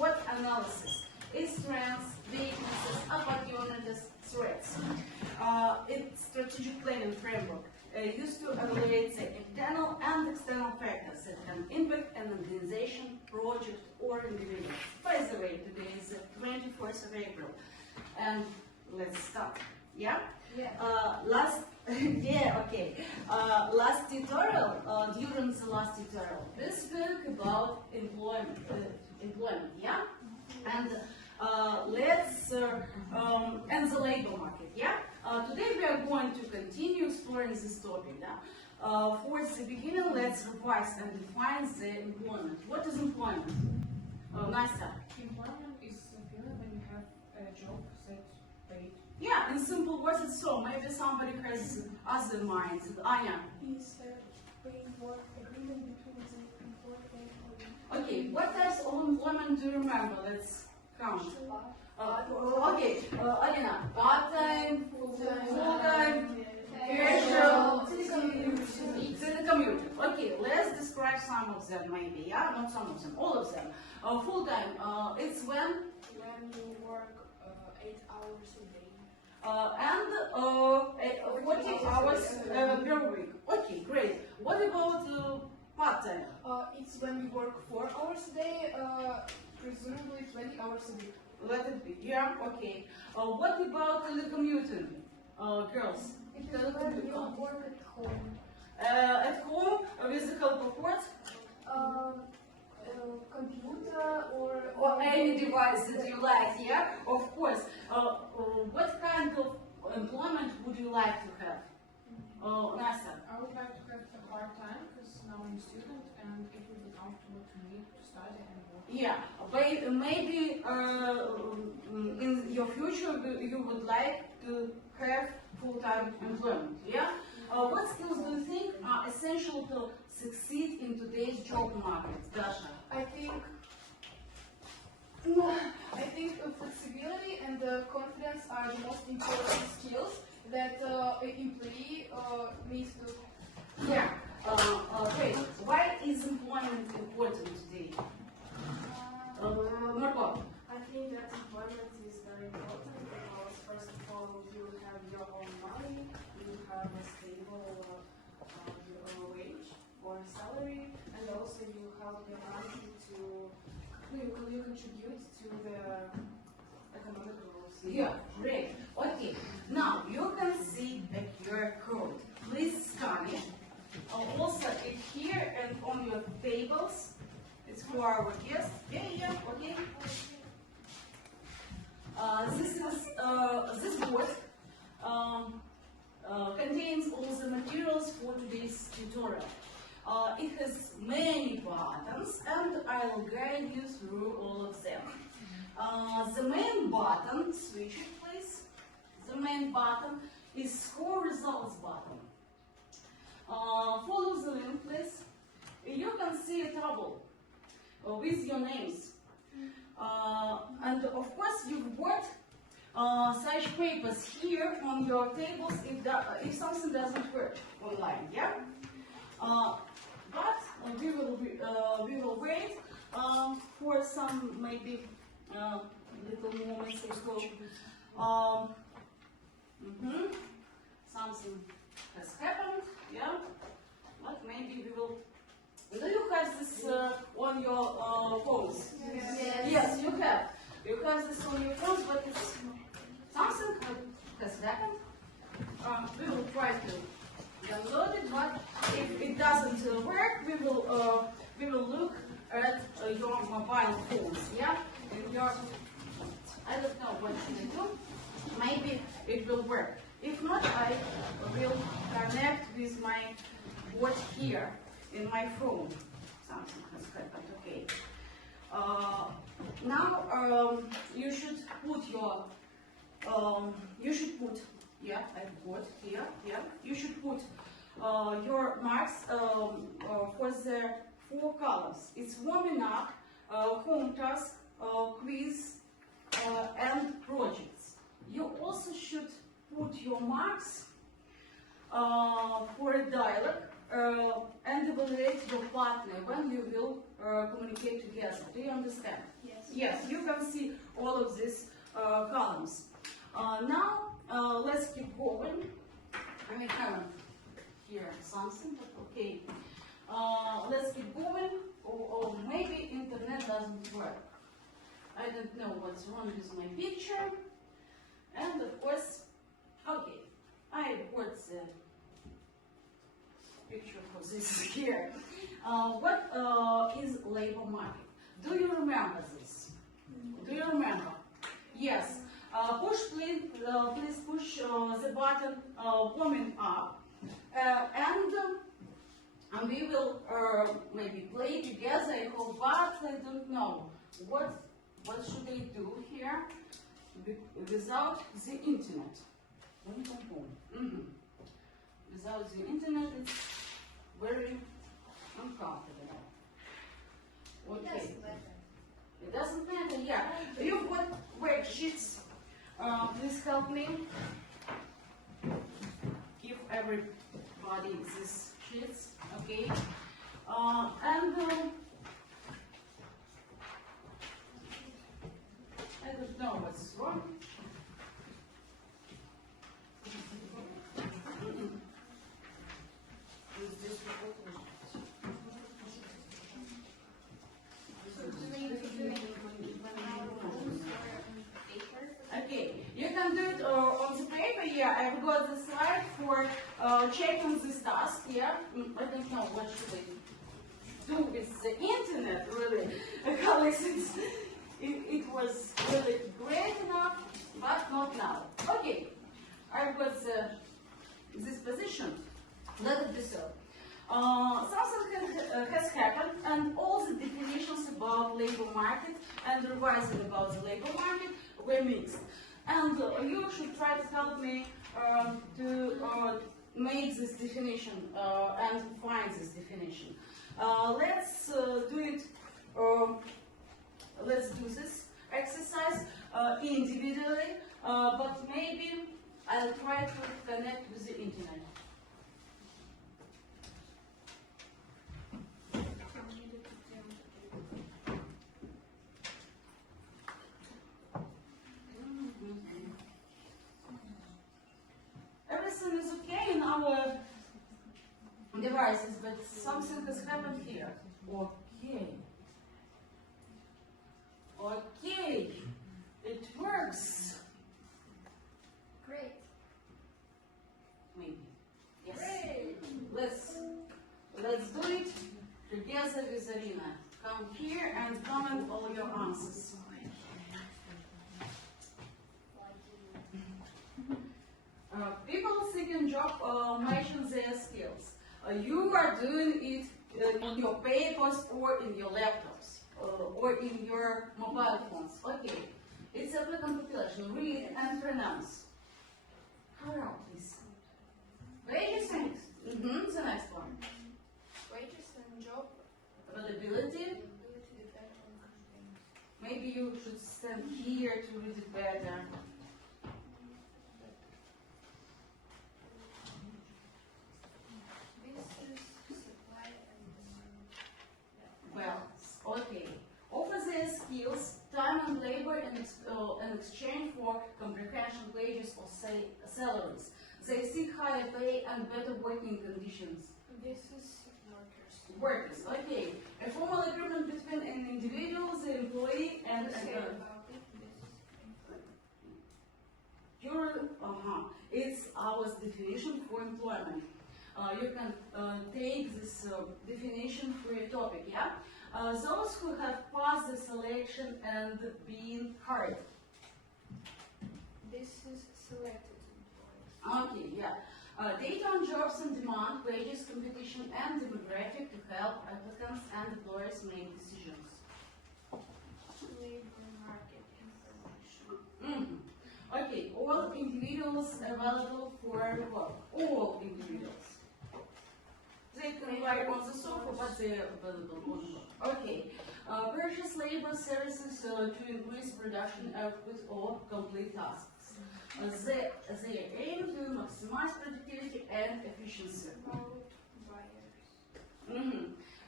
SWOT analysis. Its strengths, weaknesses, opportunities, threats. It's strategic planning framework used to evaluate the internal and external factors that can impact an organization, project, or individual. By the way, today is the 21st of April, and let's start. Yeah? Yeah. Last tutorial, during the last tutorial, we spoke about employment, yeah? And and the labor market, yeah? Today we are going to continue exploring this topic, yeah? For the beginning, let's revise and define the employment. What is employment? Nastya? Employment is a feeling when you have a job that paid. Yeah, in simple words it's so. Maybe somebody has other minds. Anya? Is a framework agreement between the employer and employee. Okay, what types of employment do you remember? Let's count. Okay, Alina, part-time, full-time, casual, telecommuter. Okay, let's describe some of them maybe, yeah? Not some of them, all of them. Full-time, it's when? When you work 8 hours a day. And 40 hours per week. Okay, great. What about part-time? It's when you work 4 hours a day, presumably 20 hours a week. Let it be. Yeah, okay. What about telecommuting? Girls? It is when you work at home. At home, with the help of what? Computer Or any device that you like, yeah? Of course. What kind of employment would you like to have? Nasa? I would like to have a part-time because now I'm a student and it would be comfortable to me to study and work. Yeah, but maybe in your future you would like to have full-time employment, yeah? What skills do you think are essential to succeed in today's job market, Dasha? I think flexibility and confidence are the most important skills that an employee needs to. Yeah, great. Why is employment important today? Marco? I think that employment is very important because first of all you have your own money, you have a stable wage or salary, and also you have the money to you contribute to the economic growth. Yeah, great. Okay, now you can see the QR code. Please scan it. Also, it's here and on your tables. It's for our guests. Yeah, okay. This board contains all the materials for today's tutorial. It has many buttons, and I'll guide you through all of them. The main button, switch it please. The main button is score results button. Follow the link please. You can see a table with your names. And of course you've got such papers here on your tables if something doesn't work online, yeah? But we will wait for some maybe little moments or so. Something has happened, yeah? But maybe we will. Do you have this on your phones? Yes, you have. You have this on your phones, but it's something has happened. We will try to download it, but if it doesn't work, we will look at your mobile phones. Yeah, in your. I don't know what should I do. Maybe it will work. If not, I will connect with my watch here in my phone. Something has happened. Okay. Now you should put your. Yeah, I've got here. Yeah, you should put your marks for the 4 columns. It's warming up, home task, quiz, and projects. You also should put your marks for a dialogue and evaluate your partner when you will communicate together. Do you understand? Yes. Yes, you can see all of these columns. Now, let's keep going. I haven't here something, but okay. Let's keep going, or maybe internet doesn't work. I don't know what's wrong with my picture. And of course, okay, I put the picture for this here. What is labor market? Do you remember this? Do you remember? Yes. Please push the button warming up, and we will maybe play together. I hope, but I don't know what should I do here without the internet. Without the internet, it's very uncomfortable. Okay. It doesn't matter, yeah. You've got worksheets. Please help me. Give everybody these sheets, okay? And I don't know what's wrong. Okay, you can do it on the paper. Yeah, I've got the slide for checking this task. Yeah, I don't know what should I do with the internet. Really, colleagues, it was really great enough, but not now. Okay, I've got this position. Let it be so. Something has happened, and all the definitions about labor market and revising about the labor market were mixed. And you should try to help me to make this definition and find this definition. Let's do it. Let's do this exercise individually, but maybe I'll try to connect with the internet. Everything is okay in our devices, but something has happened here. Okay. Okay. It works. Great. Maybe. Yes. Great. Let's do it together with Arina. Come here and comment all your answers. People seeking job mention their skills. You are doing it on your papers or in your laptops or in your mobile phones. Okay, it's applicant population. Read and pronounce. Hurry up, please. Wages next. The next one. Wages and job Availability. availability depend on constraints. Maybe you should stand here to read it better. Business, supply and demand. Well, okay. Offer their skills, time and labor in exchange for comprehension wages or salaries. They seek higher pay and better working conditions. This is workers. Workers, okay. A formal agreement between an individual, the employee, and Say about it. This is pure, it's our definition for employment. You can take this definition for your topic, yeah? Those who have passed the selection and been hired. This is selected employees. Okay, yeah. Data on jobs and demand, wages, competition, and demographic to help applicants and employers make decisions. Labor market information. Okay, all individuals available for work. All individuals. They can lie on the sofa, but they are available on work. Okay. Purchase labor services to increase production output or complete tasks. They aim to maximize productivity and efficiency. About buyers.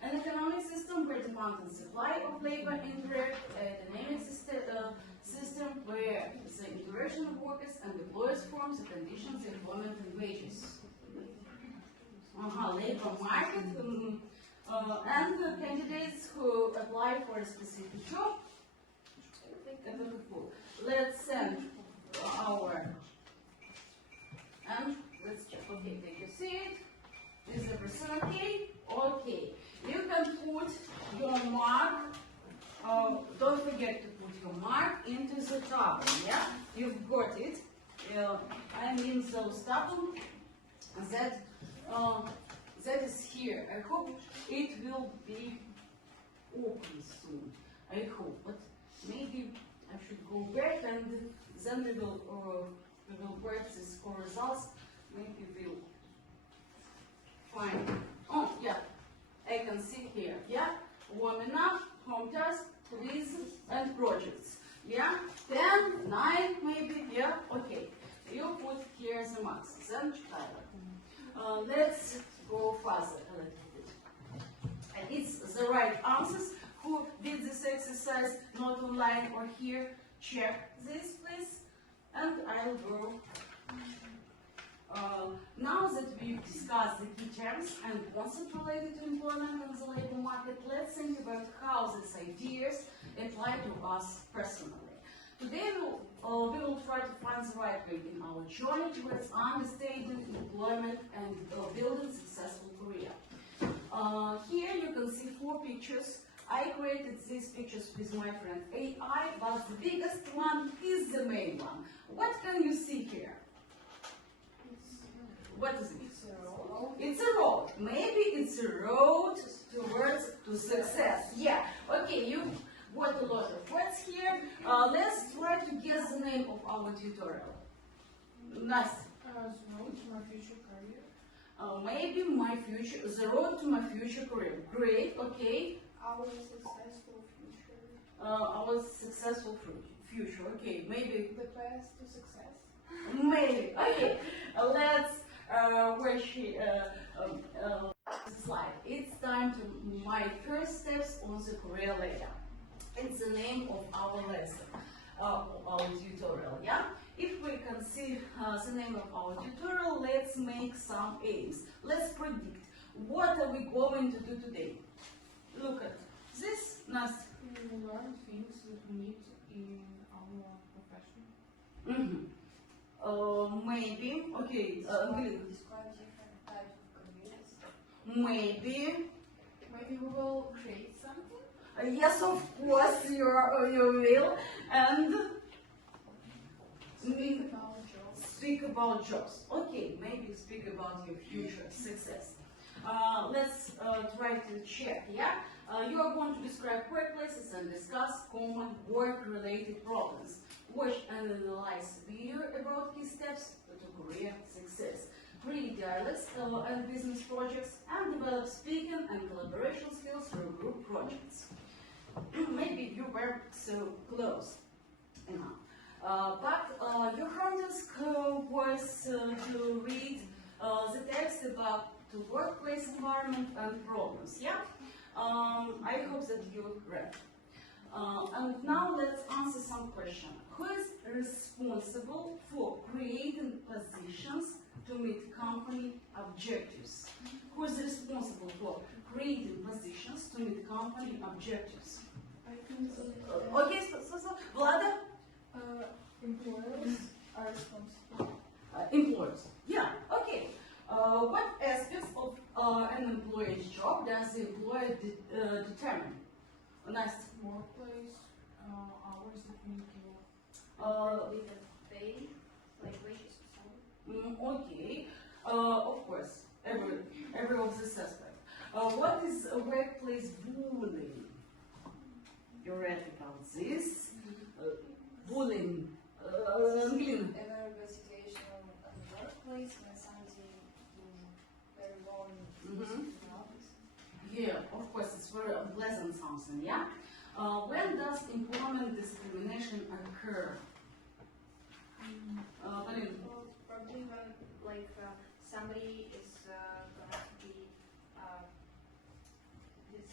An economic system where demand and supply of labor interact, a dynamic system where the interaction of workers and employers forms the conditions, employment and wages. Labor market, and the candidates who apply for a specific job. Let's send our, and let's check. Okay, take your seat. Is everything okay? Okay. You can put your mark. Don't forget to put your mark into the table. Yeah, you've got it. I mean those table that that is here. I hope it will be open soon. I hope, but maybe I should go back and then we will practice for results. Maybe we'll find. Oh yeah, I can see here. Yeah, warming up, home task, quiz, and projects. Yeah, 10, 9 maybe. Yeah, okay. You put here the marks. Then let's go further a little bit. And it's the right answers. Who did this exercise, not online or here? Check this, please. And I'll go. Now that we've discussed the key terms and concepts related to employment and the labor market, let's think about how these ideas apply to us personally. Today we will try to find the right way in our journey towards understanding employment and building successful career. Here you can see 4 pictures. I created these pictures with my friend AI, but the biggest one is the main one. What can you see here? What is it? It's a road. It's a road. Maybe it's a road towards to success. Yeah. Okay, you got a lot of words here. Let's try to guess the name of our tutorial. Nice. The road to my future career. Maybe my future, the road to my future career. Great. Okay. Our successful future. Our successful future. Okay. Maybe. The path to success. Maybe. Okay. Let's watch the slide. It's time to my first steps on the career ladder. It's the name of our lesson, our tutorial. Yeah. If we can see the name of our tutorial, let's make some aims. Let's predict what are we going to do today. Look at this. Nice. We will learn things that we need in our profession. Maybe. Okay. Describe different types of careers. Maybe. Maybe we will create something. Yes, of course you will. And Speak about jobs. speak about jobs. Okay, maybe speak about your future success. Let's try to check. Yeah, you are going to describe workplaces and discuss common work-related problems. Watch and analyze video about key steps to career success. Create dialogues and business projects, and develop speaking and collaboration skills through group projects. Maybe you were so close enough. But your hardest was to read the text about the workplace environment and problems. Yeah? I hope that you read. And now let's answer some questions. Who is responsible for creating positions to meet company objectives? Who is responsible for creating positions to meet company objectives? I think Okay, so Vlada? Employers are responsible. Employers. Yeah, okay. What aspects of an employee's job does the employer determine? Nice. Workplace, hours that we need to work. With the pay, like wages or something. Okay. Of course, every of this aspect. What is a workplace bullying? You read about this. Bullying. Anglin. A very bad situation at the workplace when somebody do very wrong in the office. Yeah, of course, it's very unpleasant something, yeah? When does employment discrimination occur? Pauline. Well, probably when like somebody is gonna be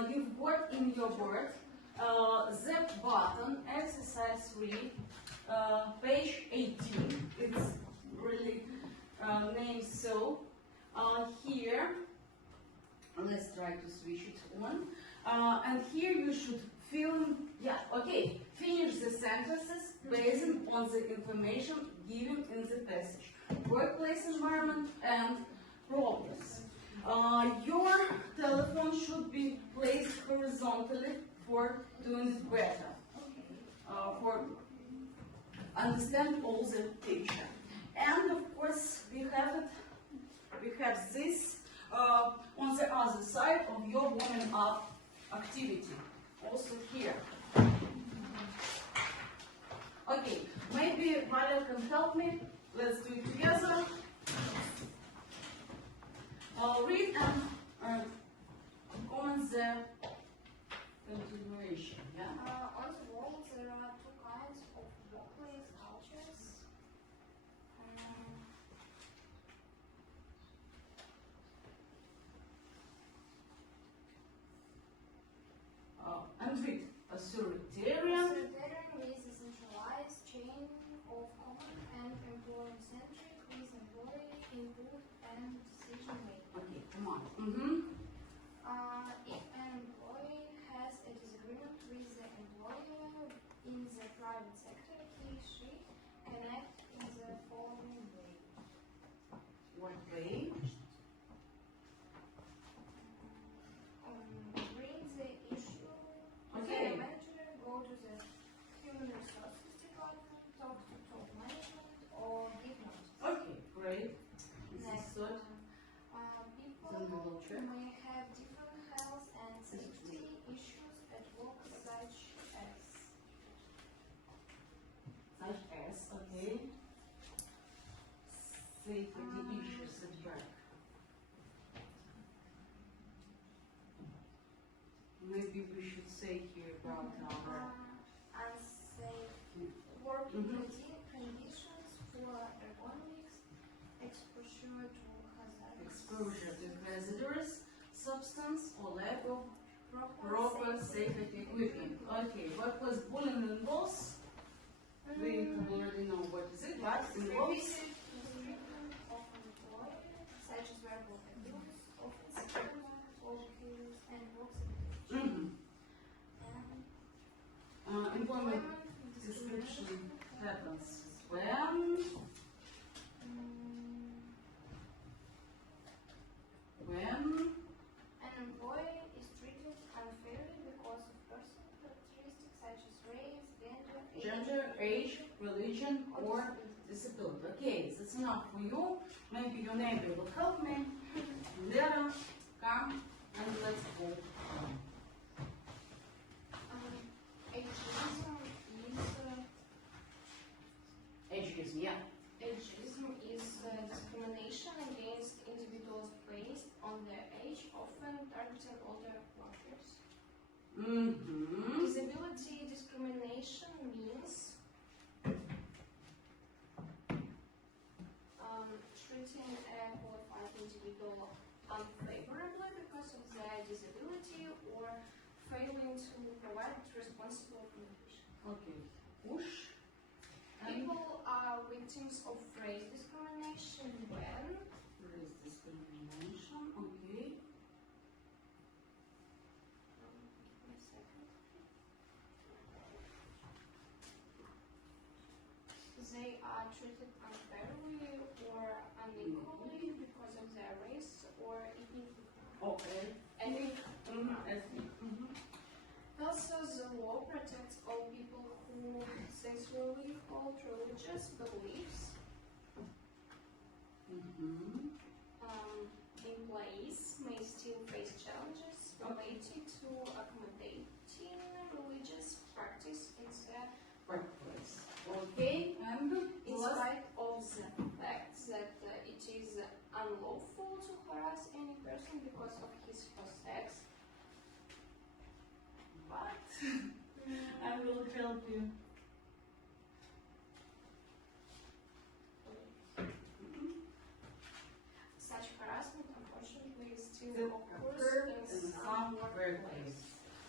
you've got in your board the button, exercise 3, page 18. It's really named so. Here, let's try to switch it on. And here you should finish the sentences based on the information given in the passage. Workplace environment and progress. Your telephone should be placed horizontally for doing it better, for understand all the picture. And of course, we have this on the other side of your warming up activity, also here. Okay, maybe Valia can help me. Let's do it together. Read and comment the continuation. Yeah. On the wall, there are two kinds of workplace cultures. And read. Authoritarian. Authoritarian with a centralized chain of command and employee-centric with employee input and decision making. Okay, come on. If an employee has a disagreement with the employer in the private sector, he/she can act in the following way. What way? Bring the issue to Okay. the manager, go to the human resources department, talk to top management, or give notice. Okay, great. This is Next, good. people Then we will check. may have different health and safety issues at work, such as Such as, okay. Safety issues at work. Maybe we should say here about our unsafe working conditions for ergonomics, exposure to hazardous exposure to hazardous substance or lack of proper safety equipment. Okay, what was bullying involves? We already know what is it, but involves treatment of an employee, such as verbal abuse, office conduct, overuse, and work segregation. employment description happens when an employee is treated unfairly because of personal characteristics such as race, gender, age, religion, or disability. Okay, that's enough for you. Maybe your neighbor will help me. Lera, come and let's go. Ageism, yeah. Ageism is discrimination against individuals based on their age, often targeting older workers. Disability discrimination means treating a qualified individual unfavorably because of their disability or failing to provide responsible accommodation. Okay. Push. People are victims of race discrimination when Race discrimination. Okay. one second. They are treated unfairly or unequally because of their race or ethnic background. Okay. Ethnic Ethnic. Also, the law protects all people who sexually hold religious beliefs. Employees may still face challenges related to accommodating religious practice in their Workplace. Okay. And in spite of the fact that it is unlawful to harass any person because of his or sex. what? I will help you. Such harassment, unfortunately, still Still occurs occur in in some some very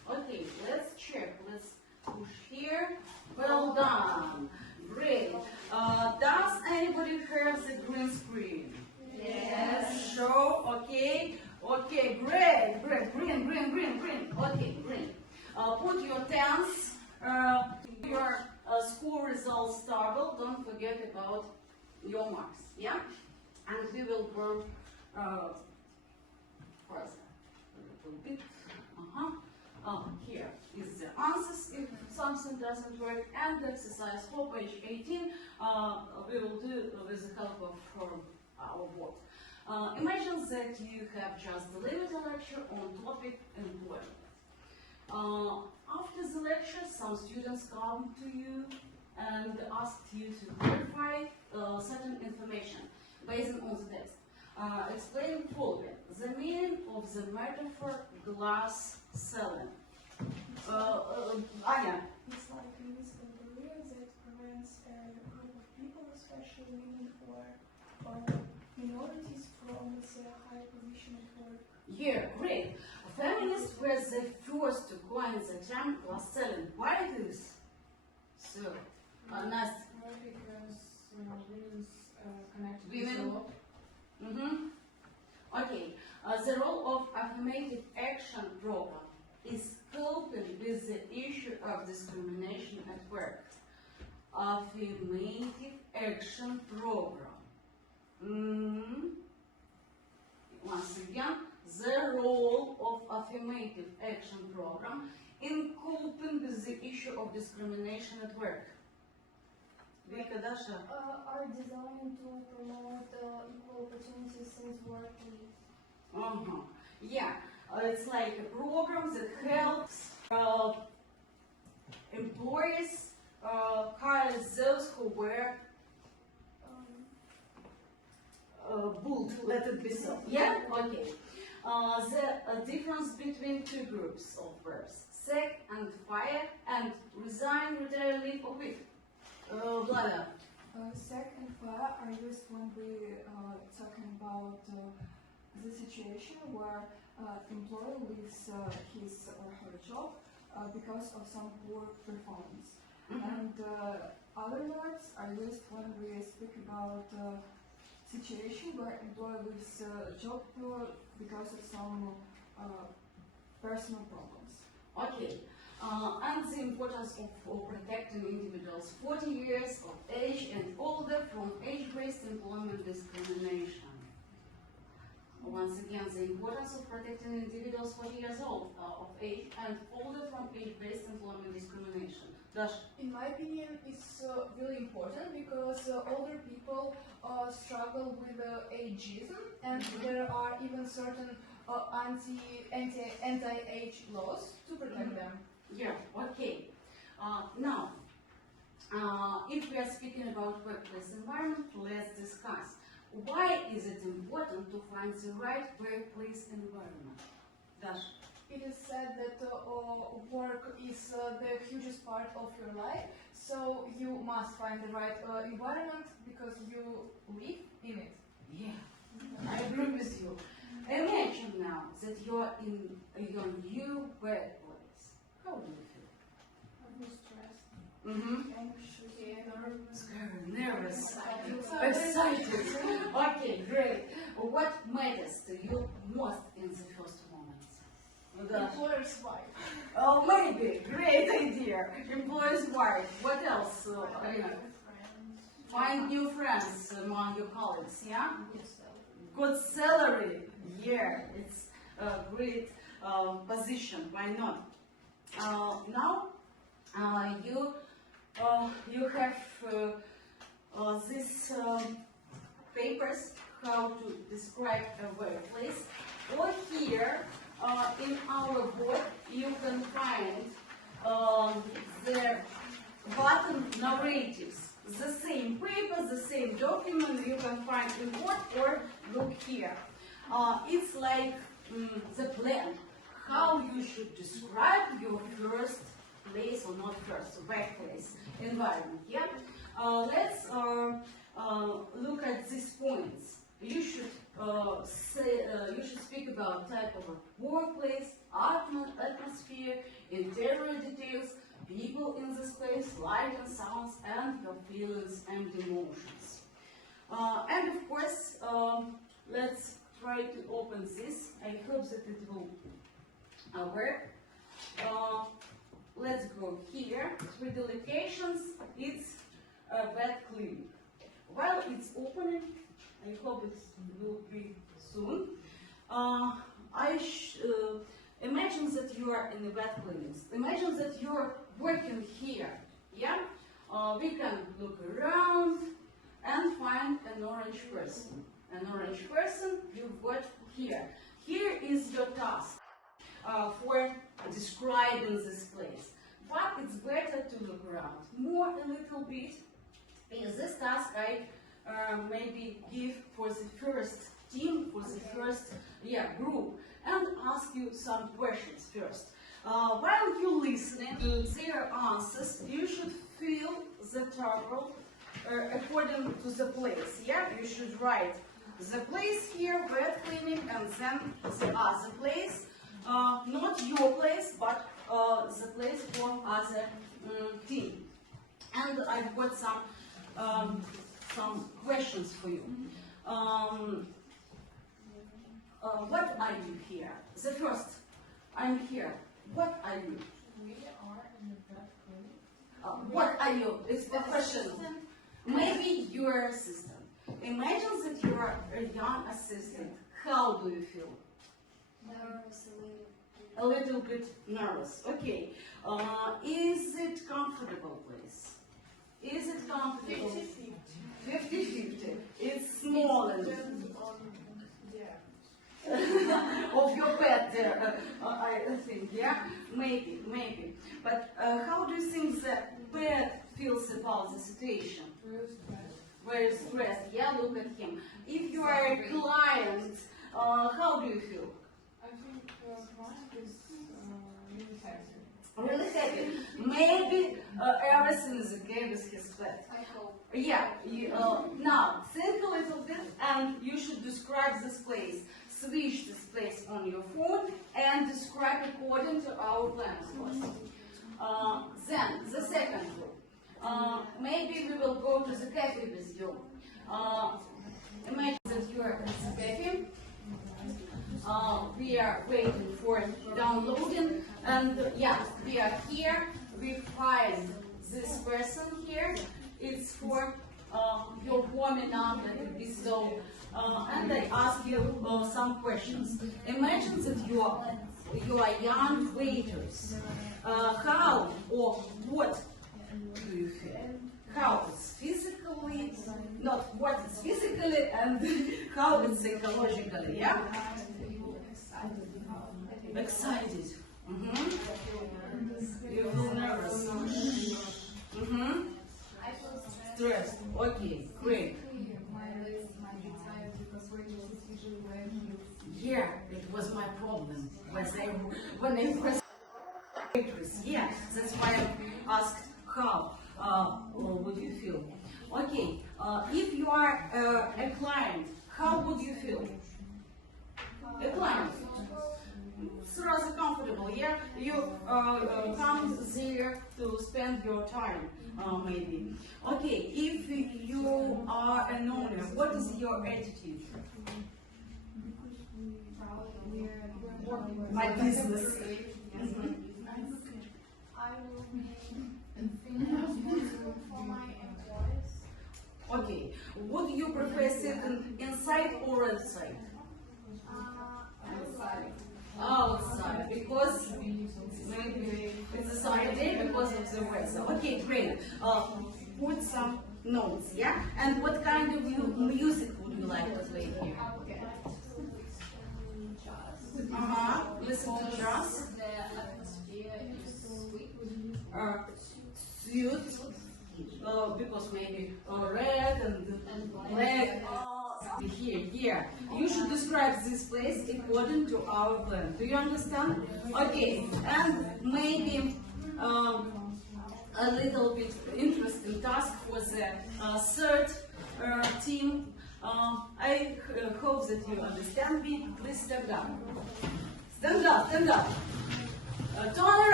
Okay, let's check. Let's push here. Well done. Great. Does anybody have the green screen? Yes. Show. Okay. Okay. Great. Great. Green. Green. Green. Green. Okay. Green. Put your tens. Your school results toggle. Don't forget about your marks. Yeah. And we will go further a little bit. Here is the answers if something doesn't work, and the exercise for page 18 we will do with the help of our bot. Imagine that you have just delivered a lecture on topic employment. After the lecture, some students come to you and ask you to verify certain information based on the text. Explain the following: the meaning of the metaphor glass ceiling. Anya. It's like an invisible barrier that prevents a group of people, especially women or minorities, from the high position at work. Yeah, great. Feminists were the first to coin the term glass ceiling. Why it is so? Nice. Because women's connected Women. to law. Okay. The role of affirmative action program is coping with the issue of discrimination at work. Affirmative action program. Once again, the role of affirmative action program in coping with the issue of discrimination at work. Vika, Dasha. Are designed to promote equal opportunities in workplace. Yeah, it's like a program that helps employees hire those who were bullied, let it be so. Yeah? Okay. The difference between two groups of verbs, sack and fire, and resign, retire, leave, or quit. Vlada. Sack and fire are used when we talking about the situation where employee leaves his or her job because of some poor performance. And other words are used when we speak about situation where employee leaves job because of some personal problems. Okay. And the importance of protecting individuals 40 years of age and older from age-based employment discrimination. Once again, the importance of protecting individuals 40 years old of age and older from age-based employment discrimination. Dash. In my opinion, it's really important because older people struggle with ageism, and there are even certain anti-age laws to protect them. Yeah, okay. Now, if we are speaking about workplace environment, let's discuss why is it important to find the right workplace environment. Dash. It is said that work is the hugest part of your life, so you must find the right environment because you live in it. Yeah, I agree with you. Imagine now that you're in your new workplace. How do you feel? I'm stressed. Anxious, Scared, nervous, excited. Okay, great. What matters to you most in the first moments? employer's wife. Oh, maybe. Great idea. Employee's wife. What else, Arina? Find new friends among your colleagues, yeah? Good salary. Yeah, it's a great position. Why not? Now, you have these papers how to describe a workplace. Or here, in our board, you can find the button narratives. The same paper, the same document you can find in board or look here. It's like the plan, how you should describe your first place, or not first, workplace environment. Yeah. Let's look at these points. You should speak about type of a workplace, atmosphere, interior details, people in the space, light and sounds, and your feelings and emotions. And of course, let's try to open this. I hope that it will work. Let's go here. 3D locations. It's bed cleaning. While it's opening, I hope it will be soon. Imagine that you are in the bed cleaning. Imagine that you are working here. Yeah, we can look around and find an orange person. An orange person you've got here. Here is your task for describing this place. But it's better to look around more a little bit. In this task I maybe give for the first team, for the first group, and ask you some questions first. While you're listening to their answers, you should fill the table according to the place. Yeah, you should write the place here, bed cleaning, and then the other place. Not your place, but the place for other team. And I've got some questions for you. What are you here? The first, I'm here. What are you? We are in the bed cleaning. What are you? It's a question. Maybe you're assistant. Imagine that you are a young assistant. How do you feel? Nervous, A little bit nervous. Okay. Is it comfortable place? Is it comfortable? 50-50. It's small and of your pet there, I think, yeah? Maybe. But how do you think the pet feels about the situation? Very stressed. Yeah, look at him. If you are a client, how do you feel? I think the client is really happy. Really happy. Maybe everything is okay with his pet. I hope. Yeah. Now, think a little bit and you should describe this place. Switch this place on your phone and describe according to our plan, of course. Then, the second group. Maybe we will go to the cafe with you. Imagine that you are at the cafe. We are waiting for downloading, and we are here. We find this person here. It's for your warming up, let it be so. And I ask you some questions. Imagine that you are young waiters. How or what do you feel? How it's physically, not what it's physically, and how it's psychologically, yeah? Excited. You feel nervous. I feel Stressed. Okay, great. My legs might be tired because waiters usually wear heels. Yeah, it was my problem when I was waitress. Yeah, that's why I asked how would you feel. Okay, if you are a client, how would you feel? A client. Сразу comfortable, yeah? You come there to spend your time, maybe. Okay, if you are an owner, what is your attitude? My business. I will be responsible for my employees. Okay, would you prefer sitting inside or outside? Outside. Outside, because maybe it's a sunny day because of the weather. Okay, great. Put some notes, yeah? And what kind of music would you like to play here? Listen to jazz. The atmosphere is sweet. Suit, because maybe red and black. Here. You should describe this place according to our plan. Do you understand? Okay, and maybe a little bit interesting task for the third team. I hope that you understand me. Please stand up. Stand up. Turn around.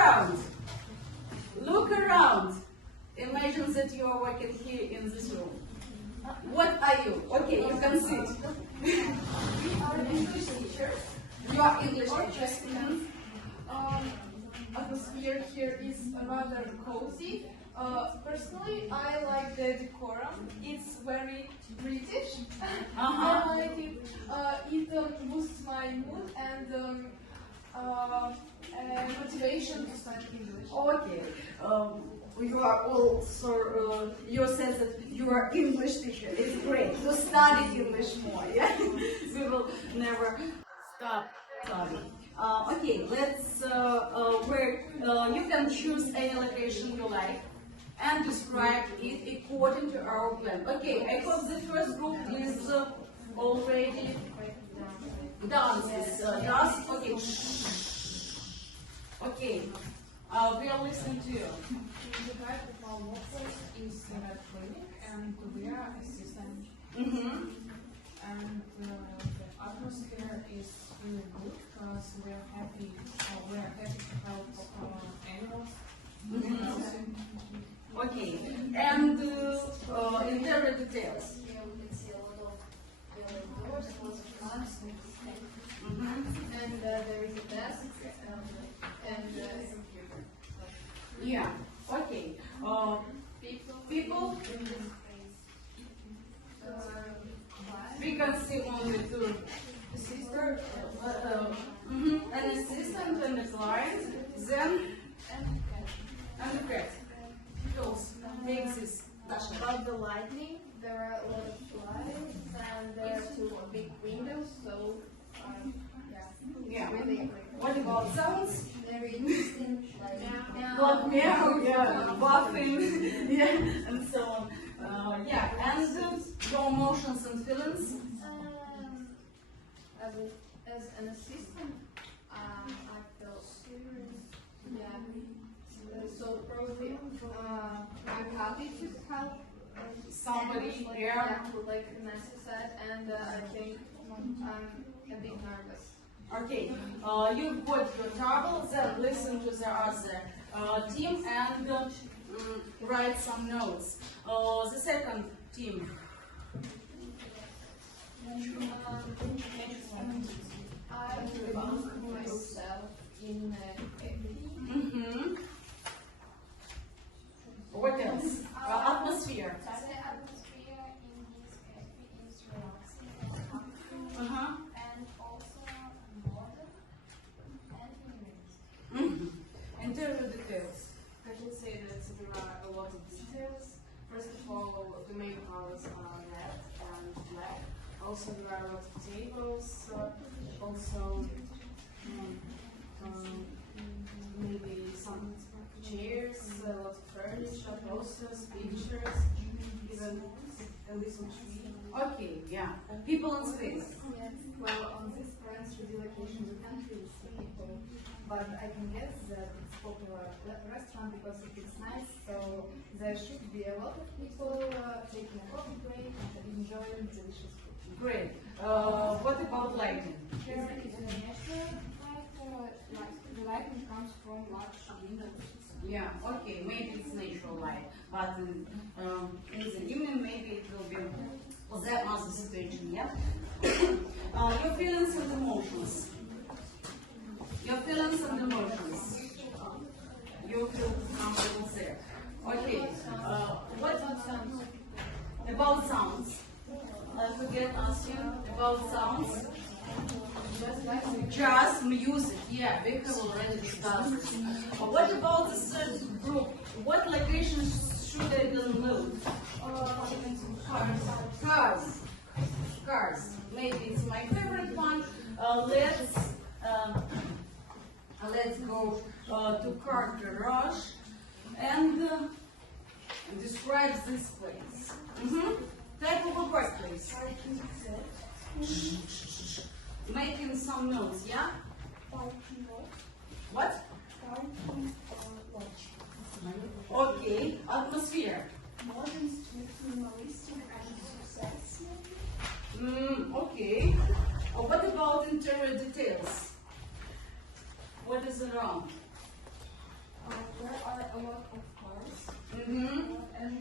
around. Look around. Imagine that you are working here in this room. What are you? Okay, you can sit. We are English teachers. You are English teachers. Atmosphere here is rather cozy. Personally, I like the decorum. It's very British. I like it. It boosts my mood and motivation to study English. Okay. You are also, you said that you are English teacher. It's great. You studied English more, yeah? We will never stop studying. Okay, let's work. You can choose any location you like and describe it according to our plan. Okay, I hope the first group is already done. Yes, okay. Okay, we are listening to you. The type of our workplace is training and we are assistant. And the atmosphere is really good because we are happy to help animals. Okay, and interior details. Here we can see a lot of doors, lots of cars, and there is a desk and a computer. Yeah, okay. People, we can see only two sisters, an assistant and a client, then and the cat. Those things is About the lighting, there are a lot of lights and there are two big windows, so yeah. really What about sounds? very interesting. Like meow, yeah, buffing, yeah, and so on. Yeah, and your emotions and feelings. As an assistant, I felt so probably I'm happy to help Somebody like, here. like Nancy said, and I think I'm a bit nervous. Okay, you've got your trouble, then listen to the other team and write some notes. The second team. I found myself in What else? Atmosphere. The atmosphere in this cafe is relaxing and comfortable, and also modern and minimalist. Interior details. I can say that there are a lot of details. First of all, the main colors are red and black. Also, there are a lot of tables. Also, maybe some chairs, a lot of furniture, posters, pictures, even a little tree. Okay, yeah. People in space. Well, on this current location, we can't really see people, but I can guess that it's a popular restaurant because it is nice, so there should be a lot of people taking a coffee break and enjoying delicious food. Great. What about lighting? There is a natural light, the lighting comes from large windows. Yeah, okay, maybe it's natural light, but in the evening maybe it will be that other situation, yeah? Your feelings and emotions. Your feelings and emotions. You feel comfortable there. Okay, what about sounds? I forget asking about sounds. Jazz, music, yeah, we have already discussed this. What about the third group? What locations should I download? Cars. Maybe it's my favorite one. Let's go to car garage and describe this place. Type of a workplace. Making some notes, yeah? What? Okay, atmosphere. Modern, strict, minimalistic, and success. Okay. What about interior details? What is around?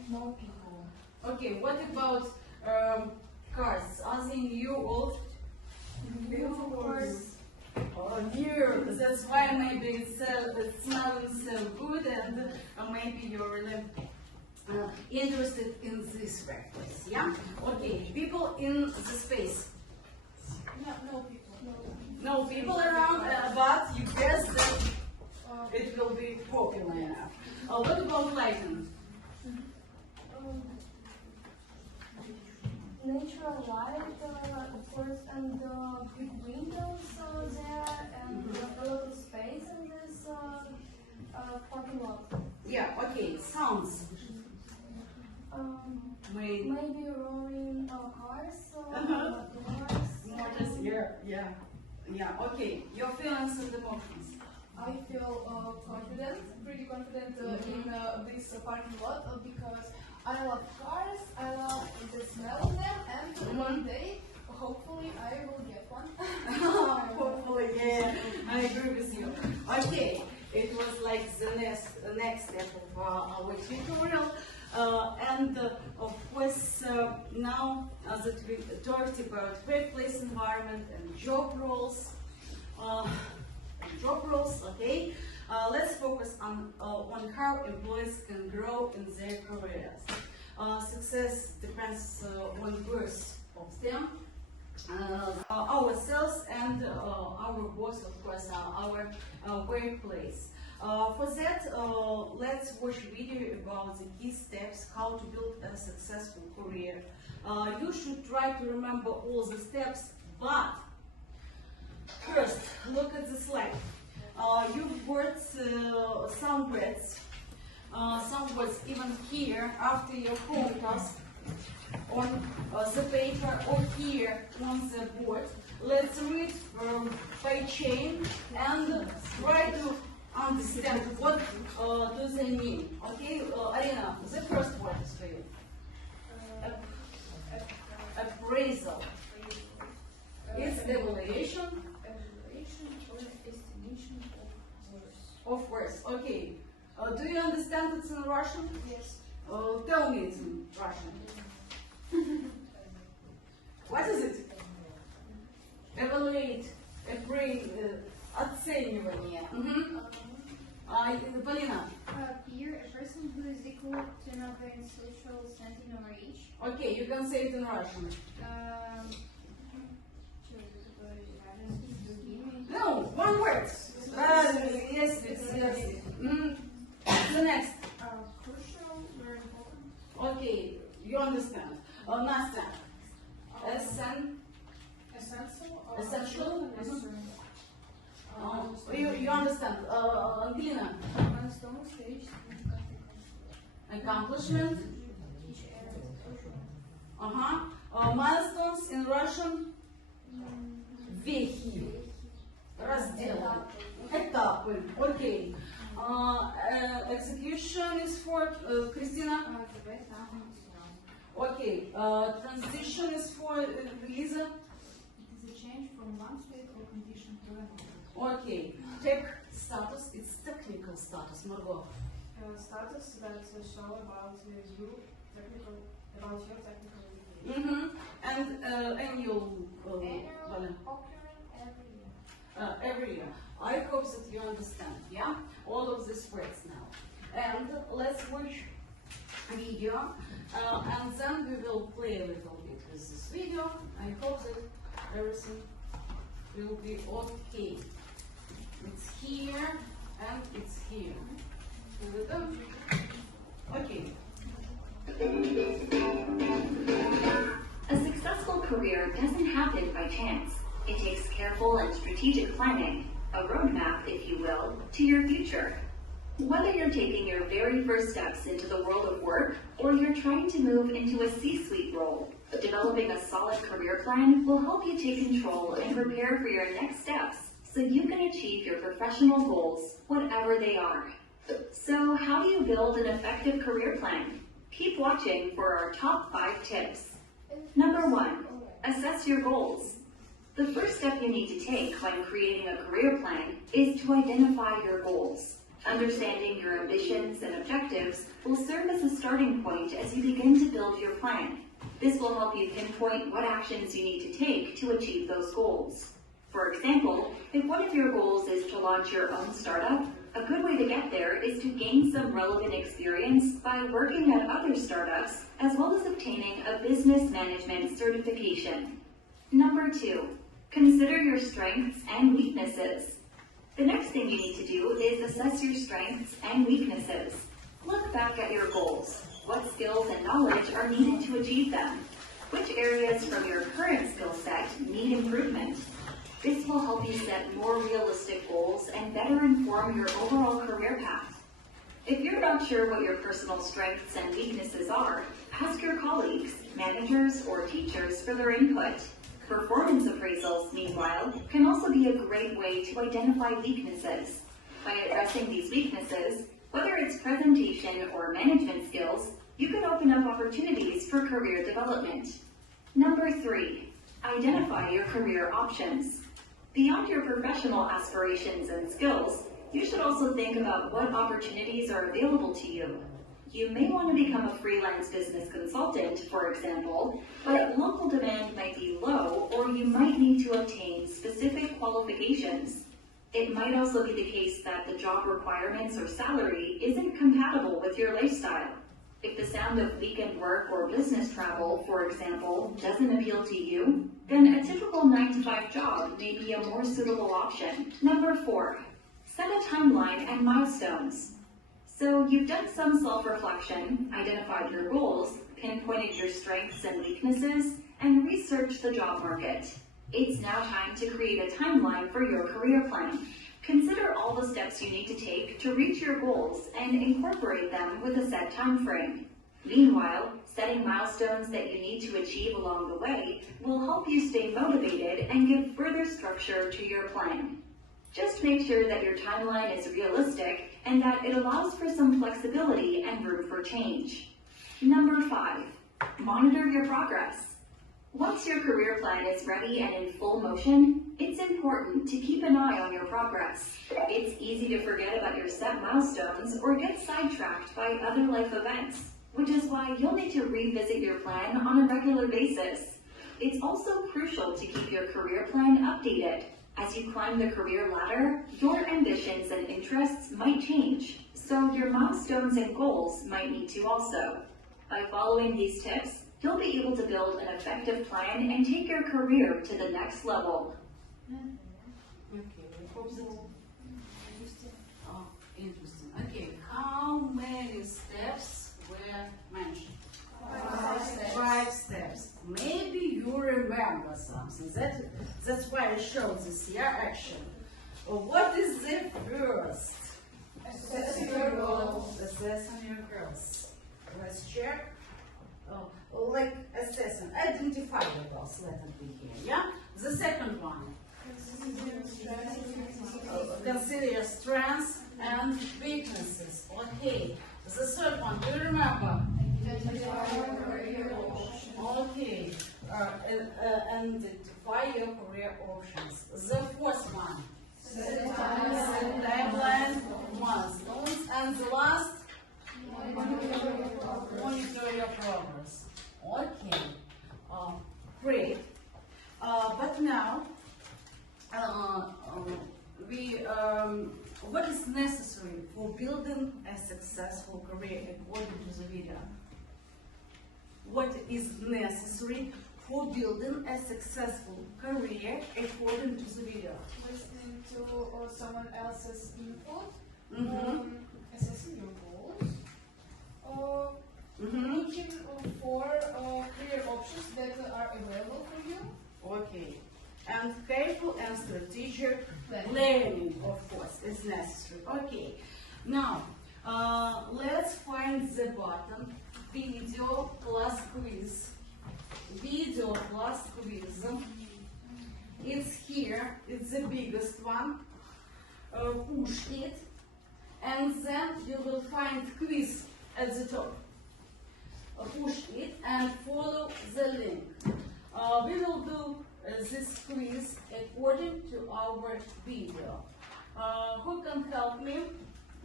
No people. Okay, what about cars? Are they new, old? New, of course. Oh, new. That's why maybe it's smelling so good, and maybe you're really interested in this practice. Yeah. Okay. People in the space. No people. No people around, but you guess that it will be popular enough. What about lighting? Natural light, of course, and big windows there, and a lot of space in this parking lot. Yeah. Okay. Sounds. Maybe. Maybe roaring cars or Uh-huh. motors. Yeah. Okay. Your feelings and emotions. I feel confident, pretty confident in this parking lot because I love cars, I love the smell of them, and one day, hopefully, I will get one. Hopefully, yeah, I agree with you. Okay, it was like the next step of our tutorial. Of course, now that we talked about workplace environment and job roles, okay, let's focus on how employees can grow in their careers. Success depends on both of them, ourselves and our boss, of course, our workplace. For that, let's watch a video about the key steps how to build a successful career. You should try to remember all the steps, but first, look at the slide. You've got some words even here after your home task on the paper or here on the board. Let's read by chain and try to understand what do they mean. Okay, Arina, the first word is for you. Appraisal. It's evaluation. Or estimation Of course, okay. Do you understand it's in Russian? Yes. Tell me it's in Russian. What is it? Evaluate, оценивание. Полина. Peer, a person who is equal to another in social standing or age. Okay, you can say it in Russian. No, one word. Yes. The next. Crucial, very important. Okay, you understand. Nastya. Essential. You understand. Angelina. Accomplishment. Milestones in Russian. Вехи. Разделы. Этапы. Okay. Execution is for Christina. Okay. Transition is for Lisa. It is a change from one state or condition to another. Okay. Tech status. It's technical status. Margot. Status that show about your technical education. And annual. Every year. I hope that you understand, yeah? All of these words now. And let's watch a video, and then we will play a little bit with this video. I hope that everything will be okay. It's here, and it's here. Here we go. Okay. A successful career doesn't happen by chance. It takes careful and strategic planning, a roadmap, if you will, to your future. Whether you're taking your very first steps into the world of work, or you're trying to move into a C-suite role, developing a solid career plan will help you take control and prepare for your next steps so you can achieve your professional goals, whatever they are. So how do you build an effective career plan? Keep watching for our top 5 tips. Number 1, assess your goals. The first step you need to take when creating a career plan is to identify your goals. Understanding your ambitions and objectives will serve as a starting point as you begin to build your plan. This will help you pinpoint what actions you need to take to achieve those goals. For example, if one of your goals is to launch your own startup, a good way to get there is to gain some relevant experience by working at other startups, as well as obtaining a business management certification. Number 2, consider your strengths and weaknesses. The next thing you need to do is assess your strengths and weaknesses. Look back at your goals. What skills and knowledge are needed to achieve them? Which areas from your current skill set need improvement? This will help you set more realistic goals and better inform your overall career path. If you're not sure what your personal strengths and weaknesses are, ask your colleagues, managers, or teachers for their input. Performance appraisals, meanwhile, can also be a great way to identify weaknesses. By addressing these weaknesses, whether it's presentation or management skills, you can open up opportunities for career development. Number 3, identify your career options. Beyond your professional aspirations and skills, you should also think about what opportunities are available to you. You may want to become a freelance business consultant, for example, but local demand might be low, or you might need to obtain specific qualifications. It might also be the case that the job requirements or salary isn't compatible with your lifestyle. If the sound of weekend work or business travel, for example, doesn't appeal to you, then a typical 9-to-5 job may be a more suitable option. Number 4, set a timeline and milestones. So you've done some self-reflection, identified your goals, pinpointed your strengths and weaknesses, and researched the job market. It's now time to create a timeline for your career plan. Consider all the steps you need to take to reach your goals and incorporate them with a set time frame. Meanwhile, setting milestones that you need to achieve along the way will help you stay motivated and give further structure to your plan. Just make sure that your timeline is realistic and that it allows for some flexibility and room for change. Number 5, monitor your progress. Once your career plan is ready and in full motion, it's important to keep an eye on your progress. It's easy to forget about your set milestones or get sidetracked by other life events, which is why you'll need to revisit your plan on a regular basis. It's also crucial to keep your career plan updated. As you climb the career ladder, your ambitions and interests might change, so your milestones and goals might need to also. By following these tips, you'll be able to build an effective plan and take your career to the next level. Okay, interesting. Okay, how many steps were mentioned? 5 steps. Maybe you remember something. That's why I showed this here action. What is the first? Assessing your goals. Assessing your goals. Let's check. Like assessing, identify the goals. Let it be here. Yeah. The second one. Consider your strengths and weaknesses. Okay. The third one. Do you remember? Okay. Identify your career options. The fourth one. Set timeline, milestones, and the last. Monitor your progress. Okay. Great. But now, what is necessary for building a successful career according to the video? What is necessary for building a successful career according to the video? Listening to someone else's input, assessing your goals, looking for career options that are available for you. Okay. And careful and strategic planning, of course, is necessary. Okay. Now, let's find the button video plus quiz. Video plus quiz. It's here. It's the biggest one. Push it. And then you will find quiz at the top. Push it and follow the link. We will do this quiz according to our video. Who can help me?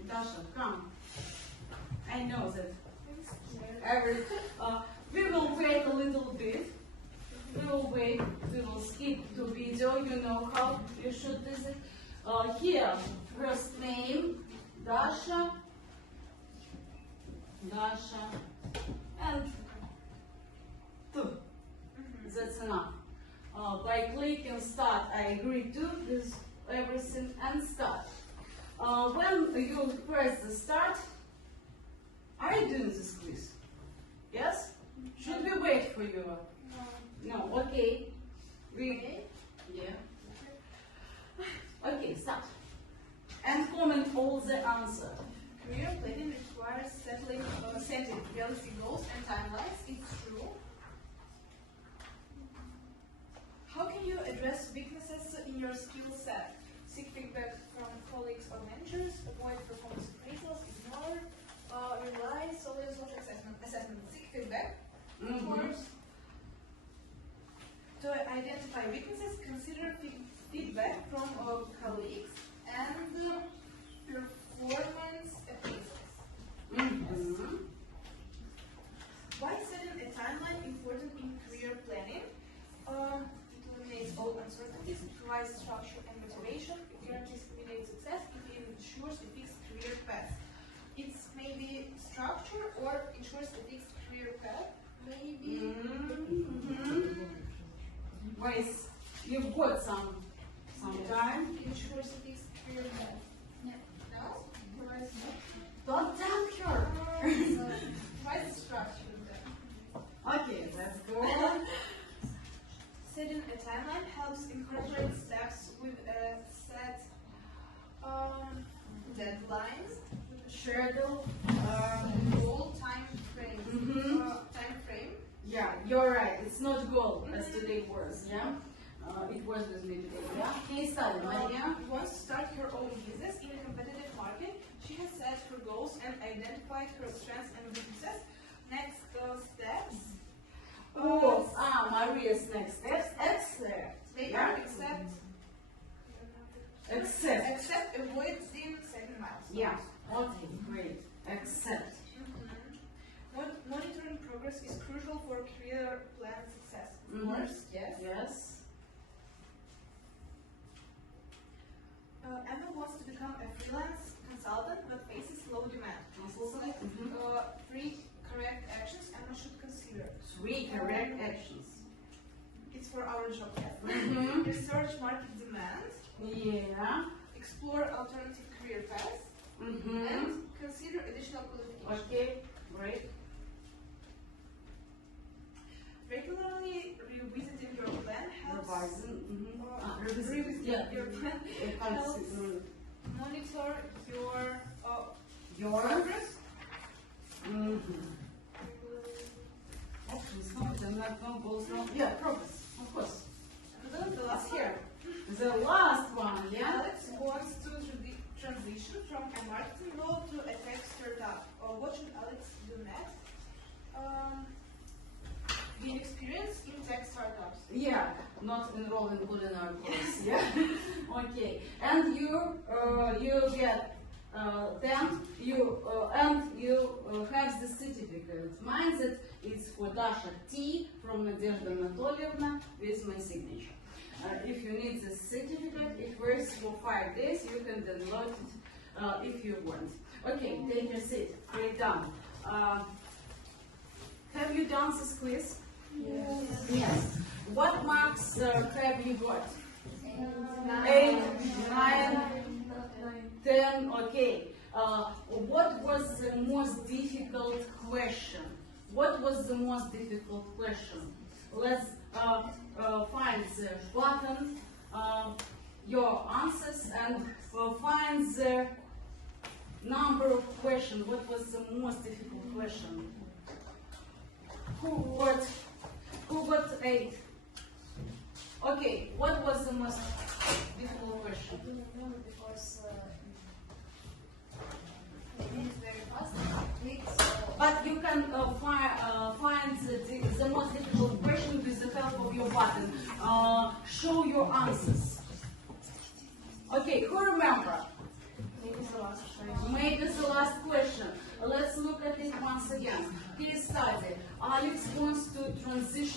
Dasha, come. I know that. We will wait a little bit. We will wait. We will skip to video. You know how you should do it. Here, first name, Dasha, and that's enough. By clicking start, I agree to this everything and start. When you press the start, are you doing this quiz? Yes? Should we wait for you? No. Okay. Yeah. Okay, start. And comment all the answer. Career planning requires setting realistic goals and timelines. It's true. How can you address weaknesses in your skill set? Seek feedback from colleagues or managers, avoid performance appraisals, ignore, rely solely on self-assessment. Seek feedback, of course. To identify weaknesses, consider feedback from colleagues and performance appraisals. Why is setting a timeline important in career planning? It eliminates all uncertainties, it provides structure and motivation, it guarantees immediate success, it ensures a fixed career path. It's maybe structure or ensures a fixed career path, maybe. Wait, you've got some time. Ensures a fixed career path. No? Provides Don't tell her. provides structure then. Okay, let's go on. Setting a timeline helps incorporate steps with a set deadlines, Schedule. goal, time frame. Yeah, you're right. It's not goal as today was. Yeah, it was with me today. Yeah. Okay, study, Maria. Wants to start her own business in a competitive market. She has set her goals and identified her strengths and weaknesses. Next steps. Maria's next steps. They are except avoiding second miles. Yeah. Okay, great. Accept. Monitoring progress is crucial for career plan success. Of course, yes. Yes. Emma wants to become a freelance consultant but faces low demand. Three correct actions Emma should consider. 3 correct actions. It's for our job, yes. Research market demand. Yeah. Explore alternative career paths. And consider additional qualifications. Okay, great. Regularly revisiting your plan helps. Revising. Yeah. Your plan helps monitor your progress. Yeah, progress, of course. And then the last here. The last one, yeah? Alex wants to transition from a marketing role to a tech startup. What should Alex do next? Gain experience in tech startups. Yeah, not enroll in culinary course, yeah? Okay, and you get then you have the certificate. Mine that is for Dasha T from Nadezhda Anatolievna with my signature. If you need the certificate, it works for 5 days. You can download it if you want. Okay, take your seat. Write down. Have you done this quiz? Yes. What marks have you got? 8, 9, 10. Okay. What was the most difficult question? What was the most difficult question? Let's find the button, your answers, and find the number of questions. What was the most difficult question? Who got 8? Okay, what was the most difficult question? I don't know because it's very fast. But you can find the most difficult question with the help of your button. Show your answers. Okay, who remember? Maybe the last question. Maybe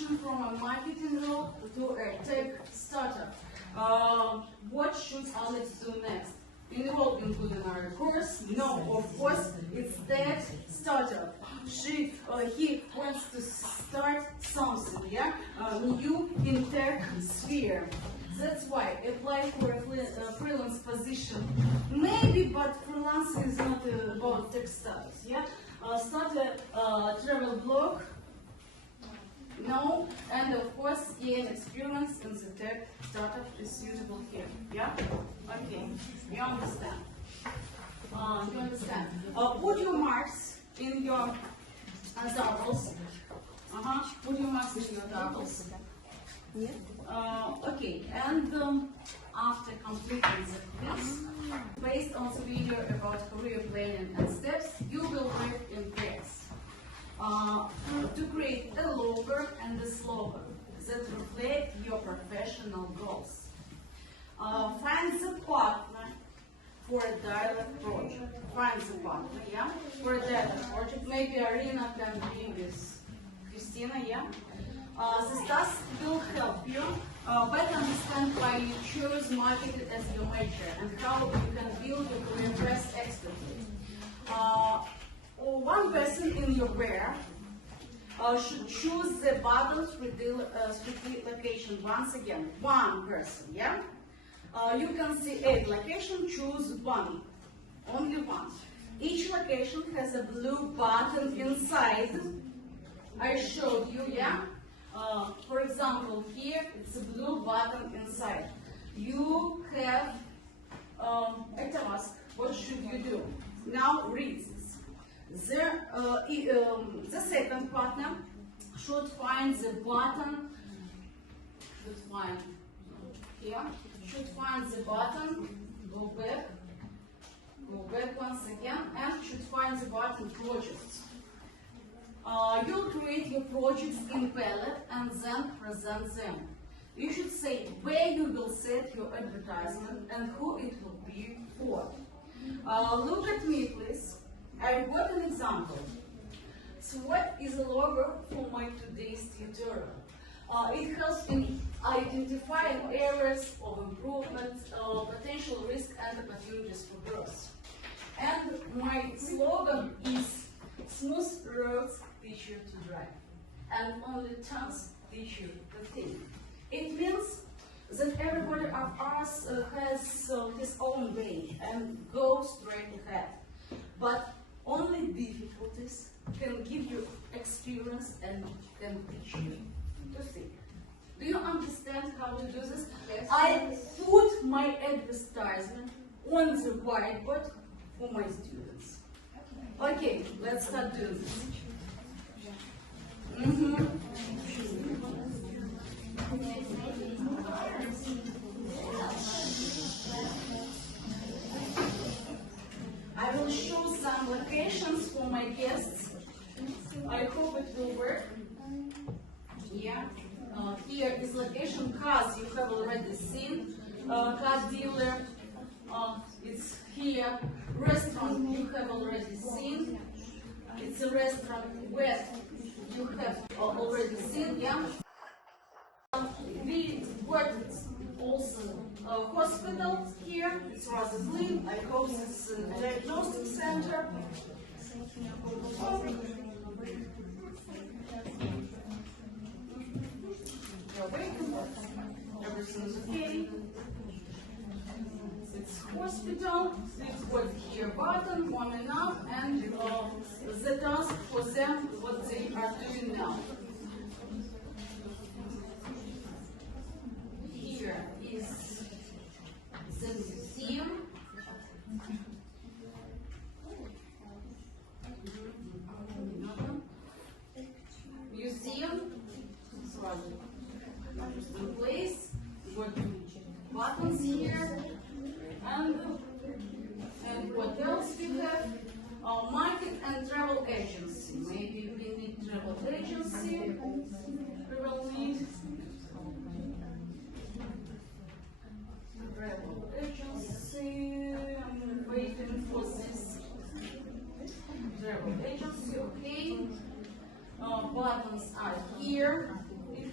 transition from a marketing role to a tech startup. What should Alex do next? Enroll in culinary course? No, of course, it's that startup. He wants to start something, yeah, new in tech sphere. That's why apply for a freelance position. Maybe, but freelancing is not about tech status, yeah. Start a travel blog. No, and of course, gain experience in the tech startup is suitable here. Yeah? Okay, you understand. You understand. Put your marks in your doubles. Put your marks in your doubles. Okay, and after completing the quiz, based on the video about career planning and steps, you will work in pairs. To create a logo and a slogan that reflect your professional goals. Find the partner for a dialogue project. Find the partner, yeah, for a dialogue project. Maybe Arina can be with Christina, yeah. This task will help you better understand why you choose marketing as your major and how you can build your career press expertise. One person in your pair should choose the buttons with the location. Once again, one person, yeah? You can see 8 locations, choose one, only one. Each location has a blue button inside. I showed you, yeah? For example, here it's a blue button inside. You have a task. What should you do? Now read this. The second partner should find the button. Should find the button. Go back once again, and should find the button projects. You'll create your projects in palette and then present them. You should say where you will set your advertisement and who it will be for. Look at me, please. I've got an example. So what is a logo for my today's tutorial? It helps in identifying areas of improvement, potential risk and opportunities for growth. And my slogan is smooth roads teach you to drive, and only turns teach you to think. It means that everybody of us has his own way and goes straight ahead. But only difficulties can give you experience and can teach you to think. Do you understand how to do this? Yes. I put my advertisement on the whiteboard for my students. Okay, let's start doing this. I will show some locations for my guests. I hope it will work. Yeah. Here is location cars you have already seen. Car dealer. It's here. Restaurant you have already seen. It's a restaurant where you have already seen. Yeah. We got also hospital here. It's rather clean. I hope it's a diagnostic center. Everything's okay. It's hospital. It's got here button, warming up, and the task for them, what they are doing now. Here is the museum. Museum. It's rather interesting place. Got buttons here. And what else we have? Market and travel agency. Maybe we need travel agency. We will need travel agency. I'm waiting for this. Travel agency, okay. Buttons are here. If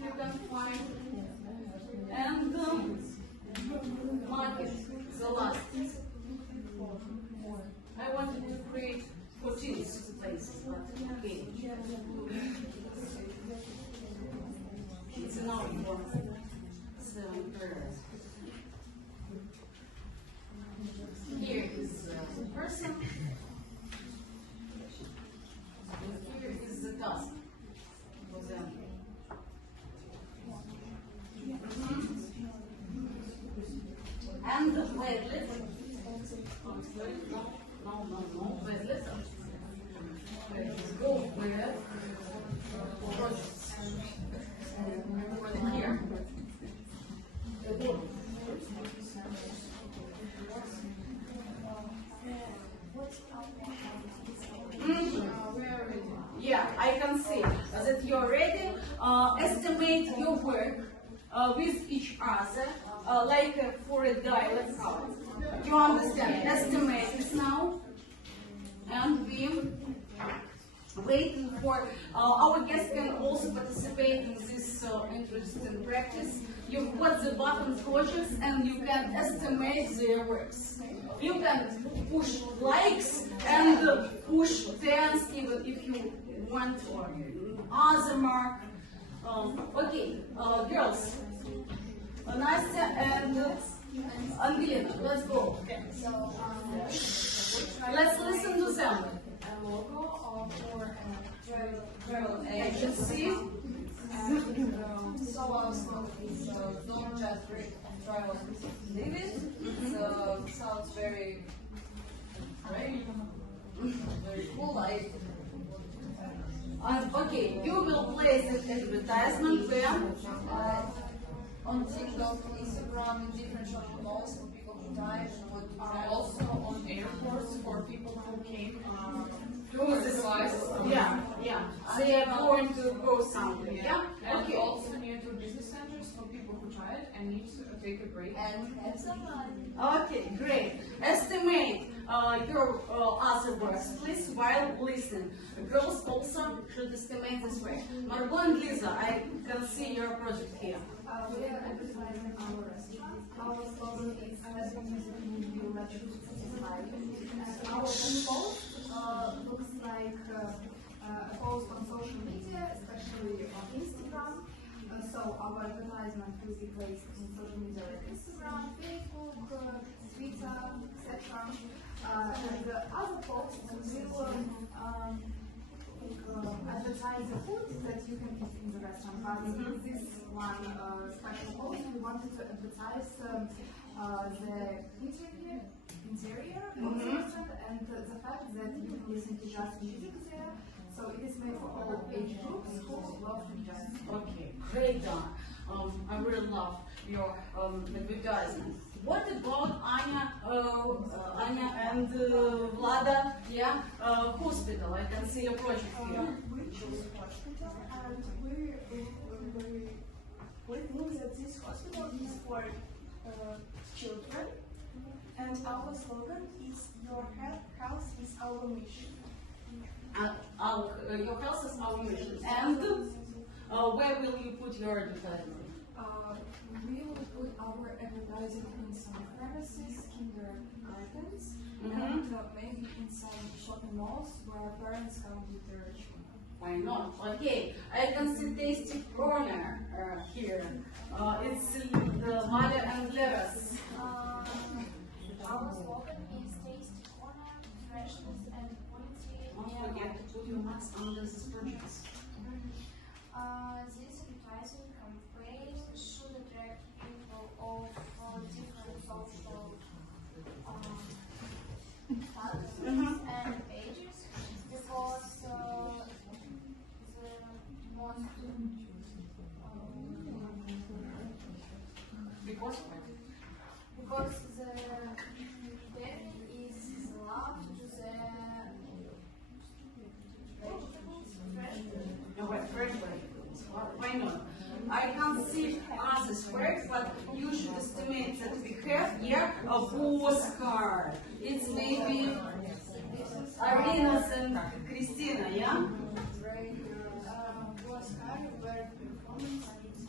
you can find. And market, the last. I wanted to create 14 places, but okay. It's enough for 7 prayers. Here is the person. And here is the task for them. And the Padlet. Oh, sorry, no, Padlet. Go where projects. And here. Yeah, I can see that you're ready. Estimate your work with each other, like for a dialect card. You understand? Estimate it now, and we waiting for our guests can also participate in this interesting practice. You put the button projects and you can estimate their works. You can push likes and push fans even if you want or other mark. Okay, girls, Nastya and Angelina, let's go. Let's listen to them. A logo for a Travel agency. and solo is don't just read and travel live it. Sounds very cool. Okay, you will place an advertisement where? On TikTok, Instagram, and different shopping malls for people who dive, Also on airports for people who came Through this place. Yeah. They are going to go somewhere. Yeah. and Okay. also near to business centers for people who tired and need to take a break. and have some fun. Okay, great. Estimate your other works, please, while listening. Girls also should estimate this way. Margot and Lisa, I can see your project here. We are advertising our restaurant. Our slogan is "Let music move you, let you satisfy you." And our post looks like a post on social media, especially on Instagram. So our advertisement will be placed in social media like Instagram, Facebook, Twitter, etc. And the other posts will advertise the food that you can eat in the restaurant. But in this one special post, we wanted to advertise the interior of the restaurant and the fact that you can listen to just music there. So it is made for all age groups who love to just. Okay, great done. I really love your advertisement. What about Anya and Vlada? Yeah, hospital. I can see your project here. We chose hospital and we think that this hospital is for children, and our slogan is "Your health is our mission." Your health is our mission. And where will you put your advertisement? We will put our advertising in some premises, kindergartens, Mhm. and maybe in some shopping malls where parents come with their children. Why not? Okay, I can see Tasty Corner here. It's the Maya and Leras. Our slogan is tasty corner, freshness and quality. Don't forget to put your marks under these projects. This advertising campaign should attract people of different social backgrounds and ages because the most because the berry is loved to the vegetables, fresh No, wait, fresh vegetables. Why not? I can't see other squares, but you should estimate that we have here a postcard. It's maybe Arina's and Christina, yeah? Was kind of where performance and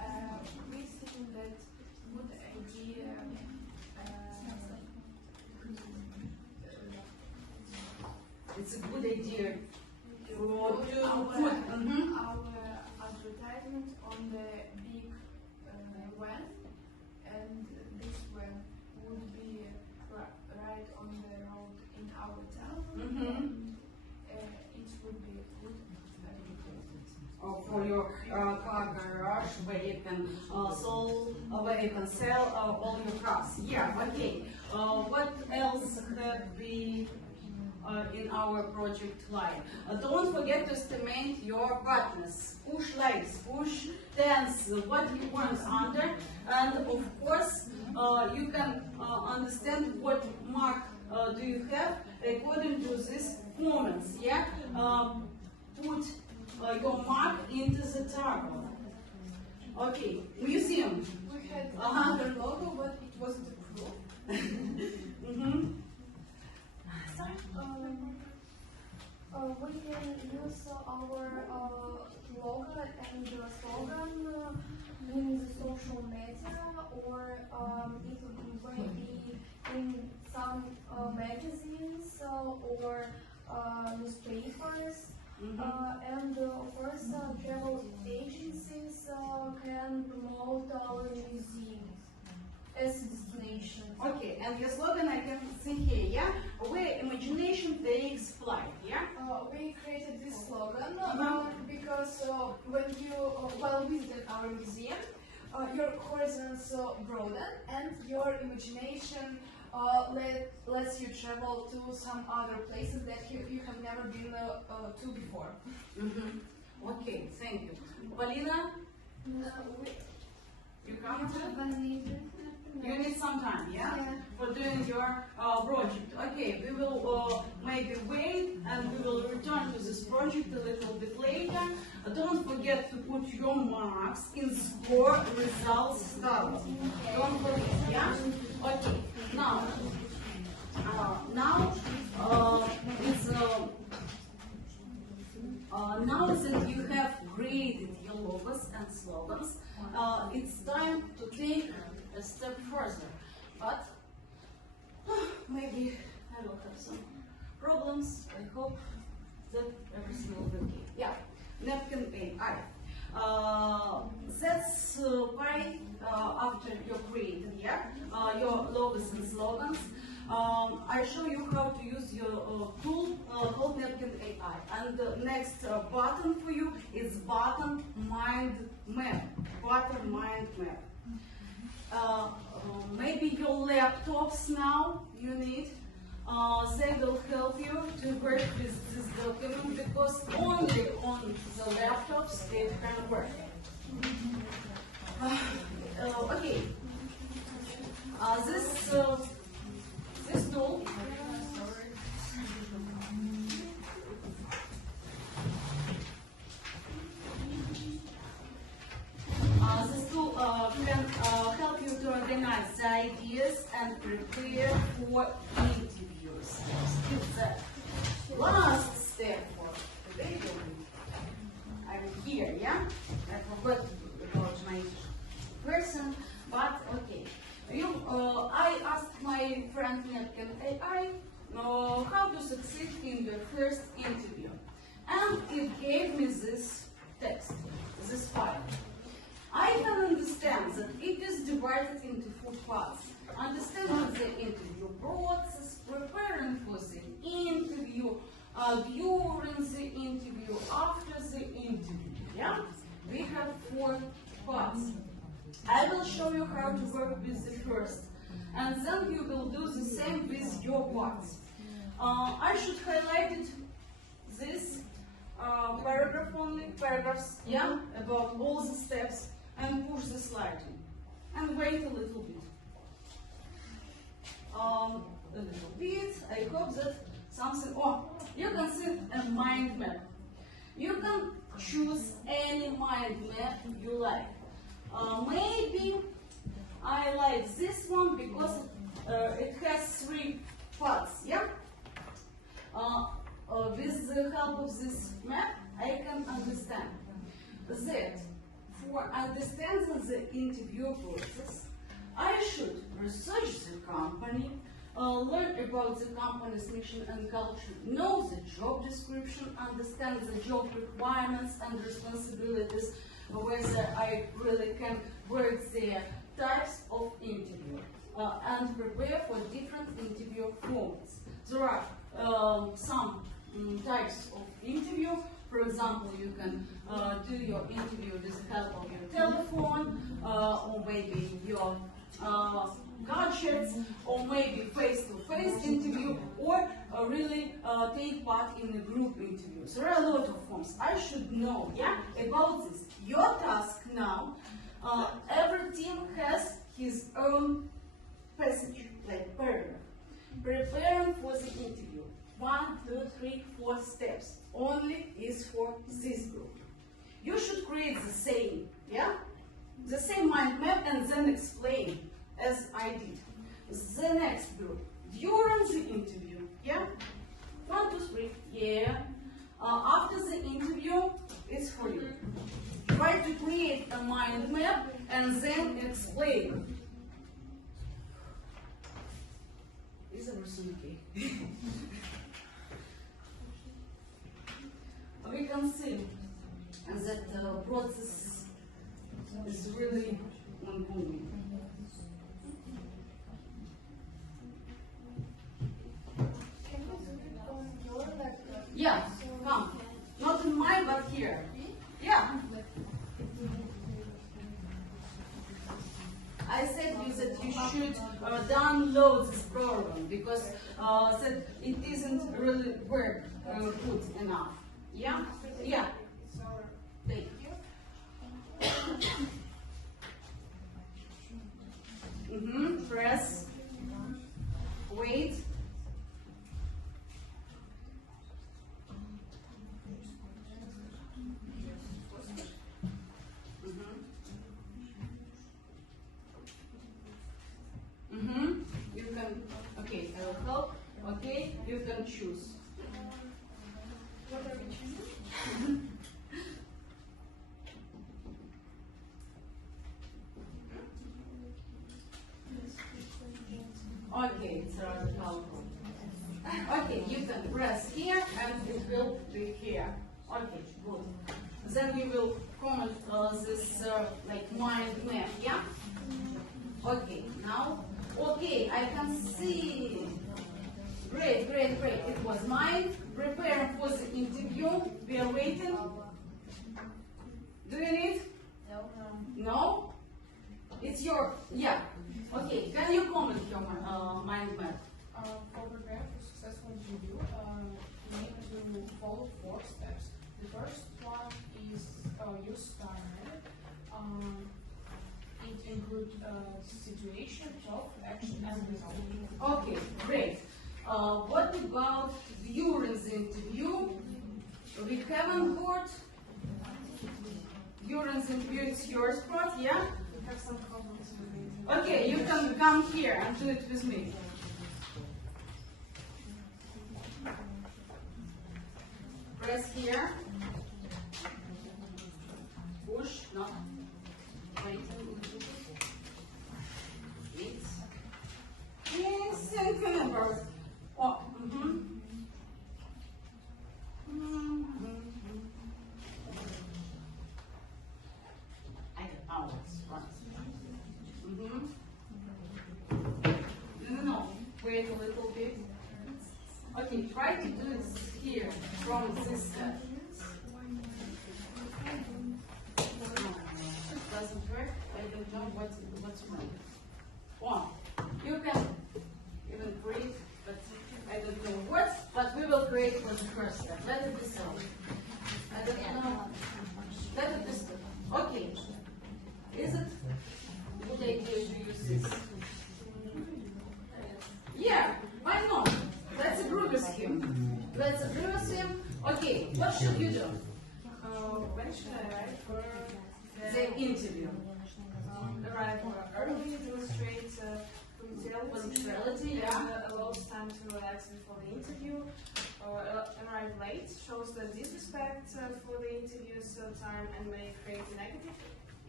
we think that good idea it's a good idea to our put advertisement on the big van, and this van would be right on the road in our town. And, it would be good for your car garage where you can sell all your cars. Yeah, okay. What else have we in our project line? Don't forget to estimate your partners. Push likes, push dance, what you want under, and of course you can understand what mark do you have according to these comments. Yeah, put your mark into the table. Okay, museum. We had another logo, but it wasn't approved. We can use our logo and slogan in the social media, or it may be in some magazines or newspapers. And of course, travel agencies can promote our museum as a destination. Okay, and your slogan I can see here, yeah? Where imagination takes flight, yeah? We created this slogan because when you while visiting our museum, your horizons broaden and your imagination lets you travel to some other places that you have never been to before. Okay, thank you. Polina, you come to? You need some time, yeah? For doing your project. Okay, we will maybe wait and we will return to this project a little bit later. Don't forget to put your marks in score results column. Don't forget, yeah? Okay, now that you have created your logos and slogans, it's time to take a step further, but maybe I will have some problems. I hope that everything will be okay. Yeah, napkin AI. That's why after you created your logos and slogans, I show you how to use your tool called Napkin AI. And the next button for you is button mind map. Button mind map. Maybe your laptops now you need. They will help you to work with this document because only on the laptops it can work. Okay. This tool. This tool can help you to organize the ideas and prepare for interviews. The last step for today. I'm here, yeah? I forgot about my person, but okay. I asked my friend Napkin AI how to succeed in the first interview, and it gave me this text, this file. I can understand that it is divided into 4 parts. Understanding the interview process, preparing for the interview, during the interview, after the interview. Yeah, we have 4 parts. I will show you how to work with the first, and then you will do the same with your parts. I should highlight it, this paragraphs, yeah, about all the steps, and push the slide in, and wait a little bit. I hope that something. Oh, you can see a mind map. You can choose any mind map you like. Maybe I like this one because it has 3 parts, yeah? With the help of this map, I can understand that for understanding the interview process, I should research the company, learn about the company's mission and culture, know the job description, understand the job requirements and responsibilities, whether I really can work there, types of interview, and prepare for different interview formats. There are some types of interview. For example, you can do your interview with the help of your telephone, or maybe your gadgets, or maybe face-to-face interview, or really take part in a group interview. There are a lot of forms. I should know, yeah, about this. Your task now, every team has his own passage, like paragraph. Preparing for the interview. 1, 2, 3, 4 steps. Only is for this group. You should create the same, yeah? The same mind map and then explain as I did. The next group. During the interview, yeah? 1, 2, 3, yeah. After the interview, it's for you. Try to create a mind map and then explain. Is everything okay? We can see that the process is really ongoing. Can you do it on your laptop? Yeah, come. Not in mine, but here. Yeah. I said you that you should download this program because that it isn't really work good enough. Yeah? Yeah. Thank you. Press. Wait. You can, okay, I will help. Okay, you can choose. What are we choosing? Okay, it's rather helpful. Okay, you can press here and it will be here. Okay, good. Then we will comment this like mind map, yeah? Okay, now, okay, I can see. Great, great, great. It was mine. Preparing for the interview. We are waiting. Doing it? No. No? It's your, yeah. Okay, can you comment your mind map? For preparing for successful interview, you need to follow 4 steps. The first one is use timer. It includes situation, talk, action, and result. Okay, great. What about during the interview? We haven't got during the interview. It's your spot, yeah? We have some problems with it. Okay, you can come here and do it with me. Press here. Push, no. Wait. Wait. Yes, thinking about. Oh, I don't know what's right. No, wait a little bit. Okay, try to do it here from this side. Doesn't work. I don't know what's wrong. One, you can even create, but I don't know what. But we will create for the first step. Let it be so. I don't know. Let it be so. Okay. Is it a good idea to use this? Yeah. Why not? That's a group scheme. That's a group scheme. Okay. What should you do? When should I write for The interview. arrive early, demonstrate punctuality, yeah. and allows time to relax before the interview. Arrive late shows the disrespect for the interview's time and may create a negative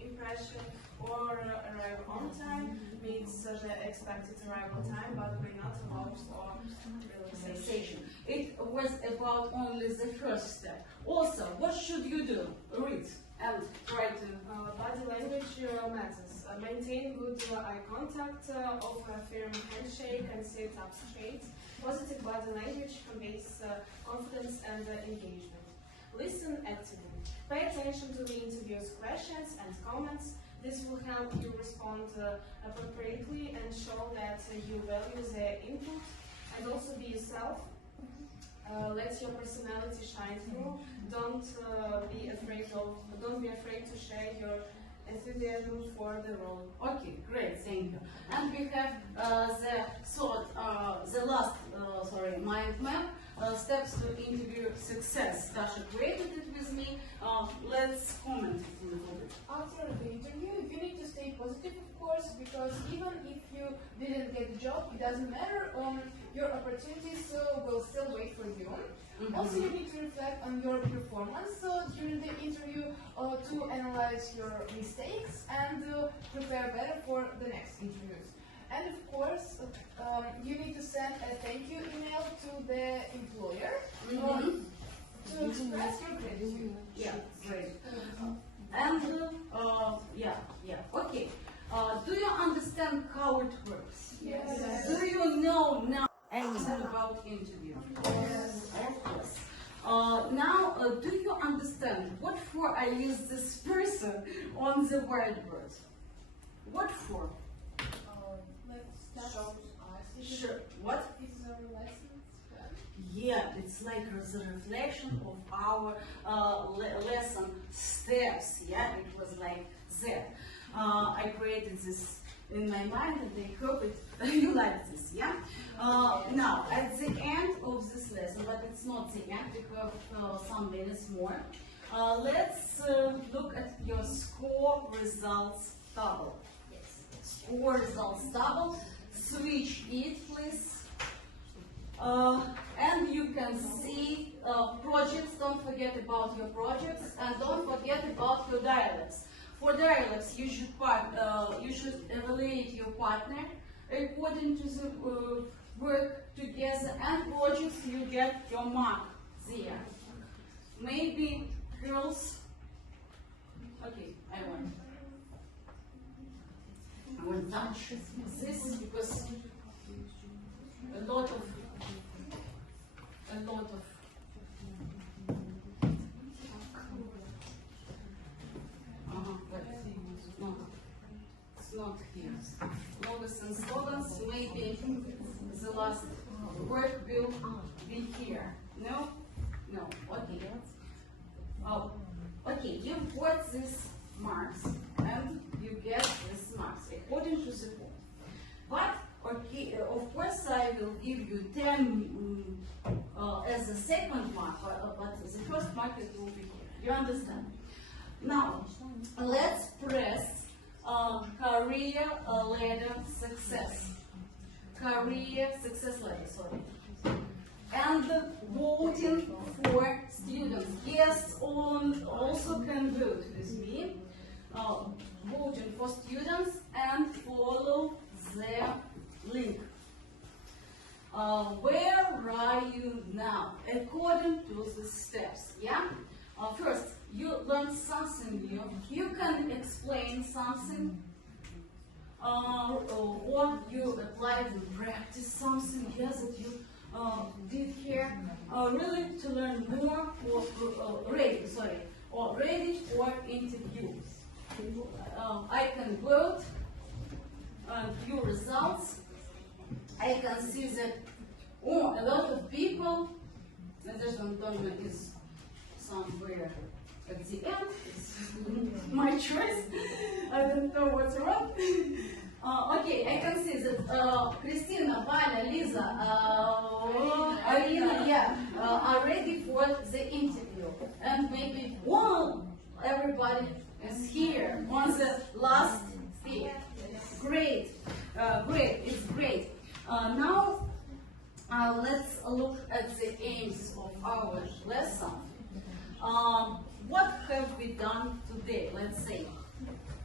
impression, or arrive on time means the expected arrival time, but we're not allowed for relaxation. It was about only the first step. Also, what should you do? Read and try to. Body language matters. Maintain good eye contact, offer a firm handshake, and sit up straight. Positive body language conveys confidence and engagement. Listen actively. Pay attention to the interview's questions and comments. This will help you respond appropriately and show that you value their input. And also be yourself. Let your personality shine through. Don't be afraid to share your enthusiasm for the role. Okay, great, thank you. And we have the last mind map, steps to interview success. Tasha created it with me. Let's comment it a little bit. After the interview, you need to stay positive, of course, because even if you didn't get the job, it doesn't matter. Your opportunities will still wait for you. Also, you need to reflect on your performance during the interview to analyze your mistakes and prepare better for the next interviews. And of course, you need to send a thank you email to the employer to express your gratitude. Yeah, great. And okay. Do you understand how it works? Yes. Do you know now anything about interview? Yes. Of course. Now, do you understand what for I use this person on the whiteboard? What for? Sure. What? It's our lessons. Yeah, it's like the reflection of our lesson steps. Yeah, it was like that. I created this in my mind, and I hope you like this. Yeah. Now, at the end of this lesson, but it's not the end because some minutes more. Let's look at your score results table. Score results table. Switch it, please. And you can see projects. Don't forget about your projects, and don't forget about your dialogues. For dialogues, you should evaluate your partner according to the work together, and projects you get your mark there. Maybe girls. Okay, I will touch this because a lot of no, it's not here. Logos and slogans, maybe the last word will be here. No? No, okay. Oh, okay, you got these marks and you get these marks according to the point. But, okay, of course I will give you 10 as a second mark, but the first mark it will be here. You understand? Now, let's press career ladder success. Career success ladder, sorry. And voting for students. Yes, also can vote with me. Voting for students and follow the link. Where are you now? According to the steps, yeah? First, you learn something new. You can explain something, or you applied and practice something that you did here. Really to learn more, or ready for interview. I can vote your results. I can see that a lot of people. Nadezhda is somewhere at the end. It's my choice. I don't know what's wrong. Okay, I can see that Christina, Vanya, Lisa, Arina, are ready for the interview. And maybe everybody is here on the last day. Great, it's great. Now, let's look at the aims of our lesson. What have we done today? Let's say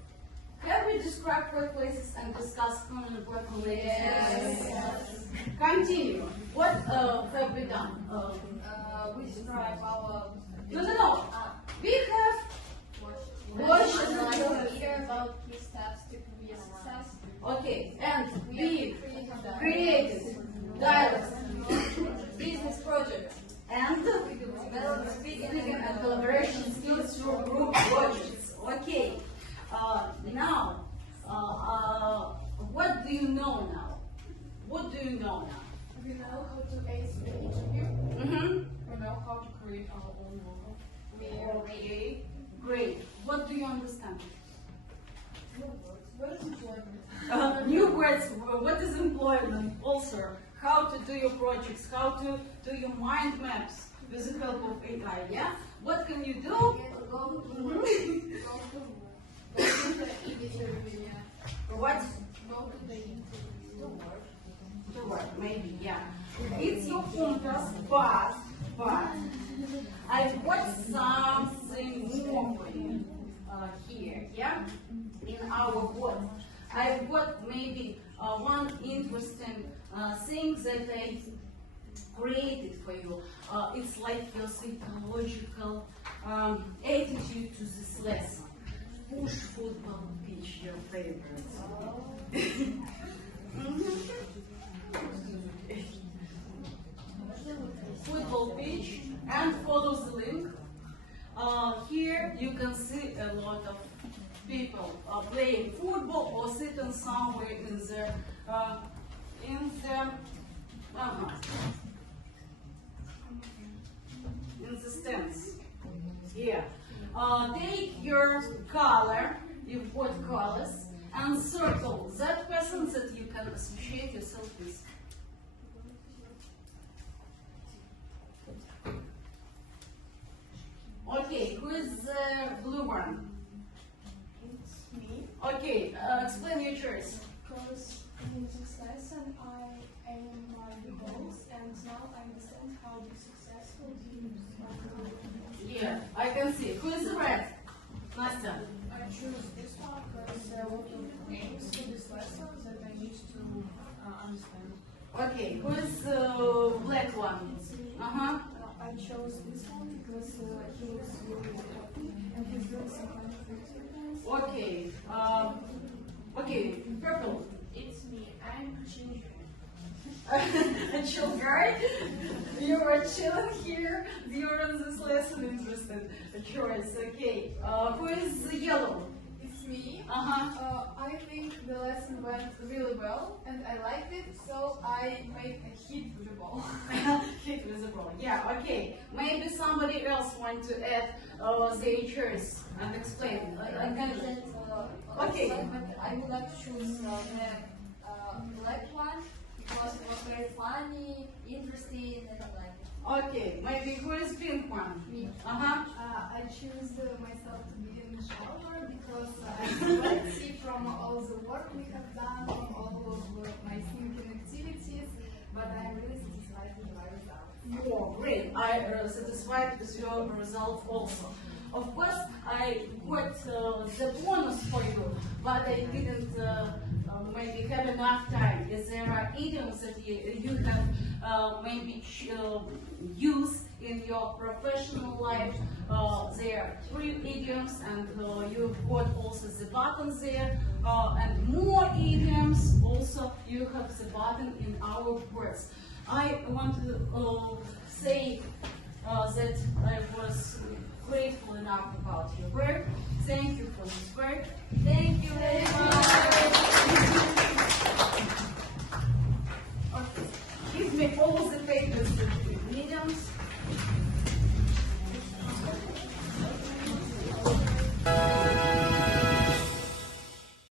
Yes. Continue. What have we done? We describe our No. We have watched hear about key steps to career success. Okay, and we created created dialogues, business projects, and developed speaking and collaboration skills through group projects. Okay, now, what do you know now? What do you know now? We know how to ace the interview. We know how to create our own logo. Okay, great. What do you understand? What is employment? New words. What is employment? Also, how to do your projects, how to do your mind maps with the help of AI. Yeah. What can you do? Go to the interview. What? Go to the interview. To work, maybe. Yeah. It's your compass, but I've got something more for you here. Yeah. In our board, I've got maybe one interesting thing that I created for you. It's like your psychological attitude to this lesson. Push football pitch, your favorite. Football pitch, and follow the link. Here you can see a lot of people playing football or sitting somewhere in the stands. Yeah. Take your color, you've got colors, and circle that person that you can associate yourself with. Okay, who is the blue one? It's me. Okay, explain your choice. Because in this lesson I aim my goals and now I understand how to be successful in my career. Yeah, I can see. Who is the red? Nastya. I choose this one because there are a lot of names for this lesson that I need to understand. Okay, who is the black one? I chose this one because he looks really happy and he's doing some kind of activities. Okay, okay, purple. It's me. I'm children. A chill guy? You are chilling here during this lesson. Interesting choice. Okay, who is the yellow? It's me. Uh-huh. I think the lesson went really well and I liked it, so I made a hit with the ball. Hit with the ball. Yeah, okay. Maybe somebody else want to add their choice and explain. Okay. I would like to choose the black one because it was very funny, interesting, and I like it. Okay, maybe who is pink one? Me. I choose myself to be in the shower because I can see from all the work we have done, from all of my thinking activities, but I'm really satisfied with my results. Oh, great. I satisfied with your result also. Of course, I got the bonus for you, but I didn't maybe have enough time. As there are idioms that you have maybe use in your professional life. There are 3 idioms, and you've got also the button there, and more idioms. Also, you have the button in our words. I want to say that I was grateful enough about your work. Thank you for this work. Thank you very much.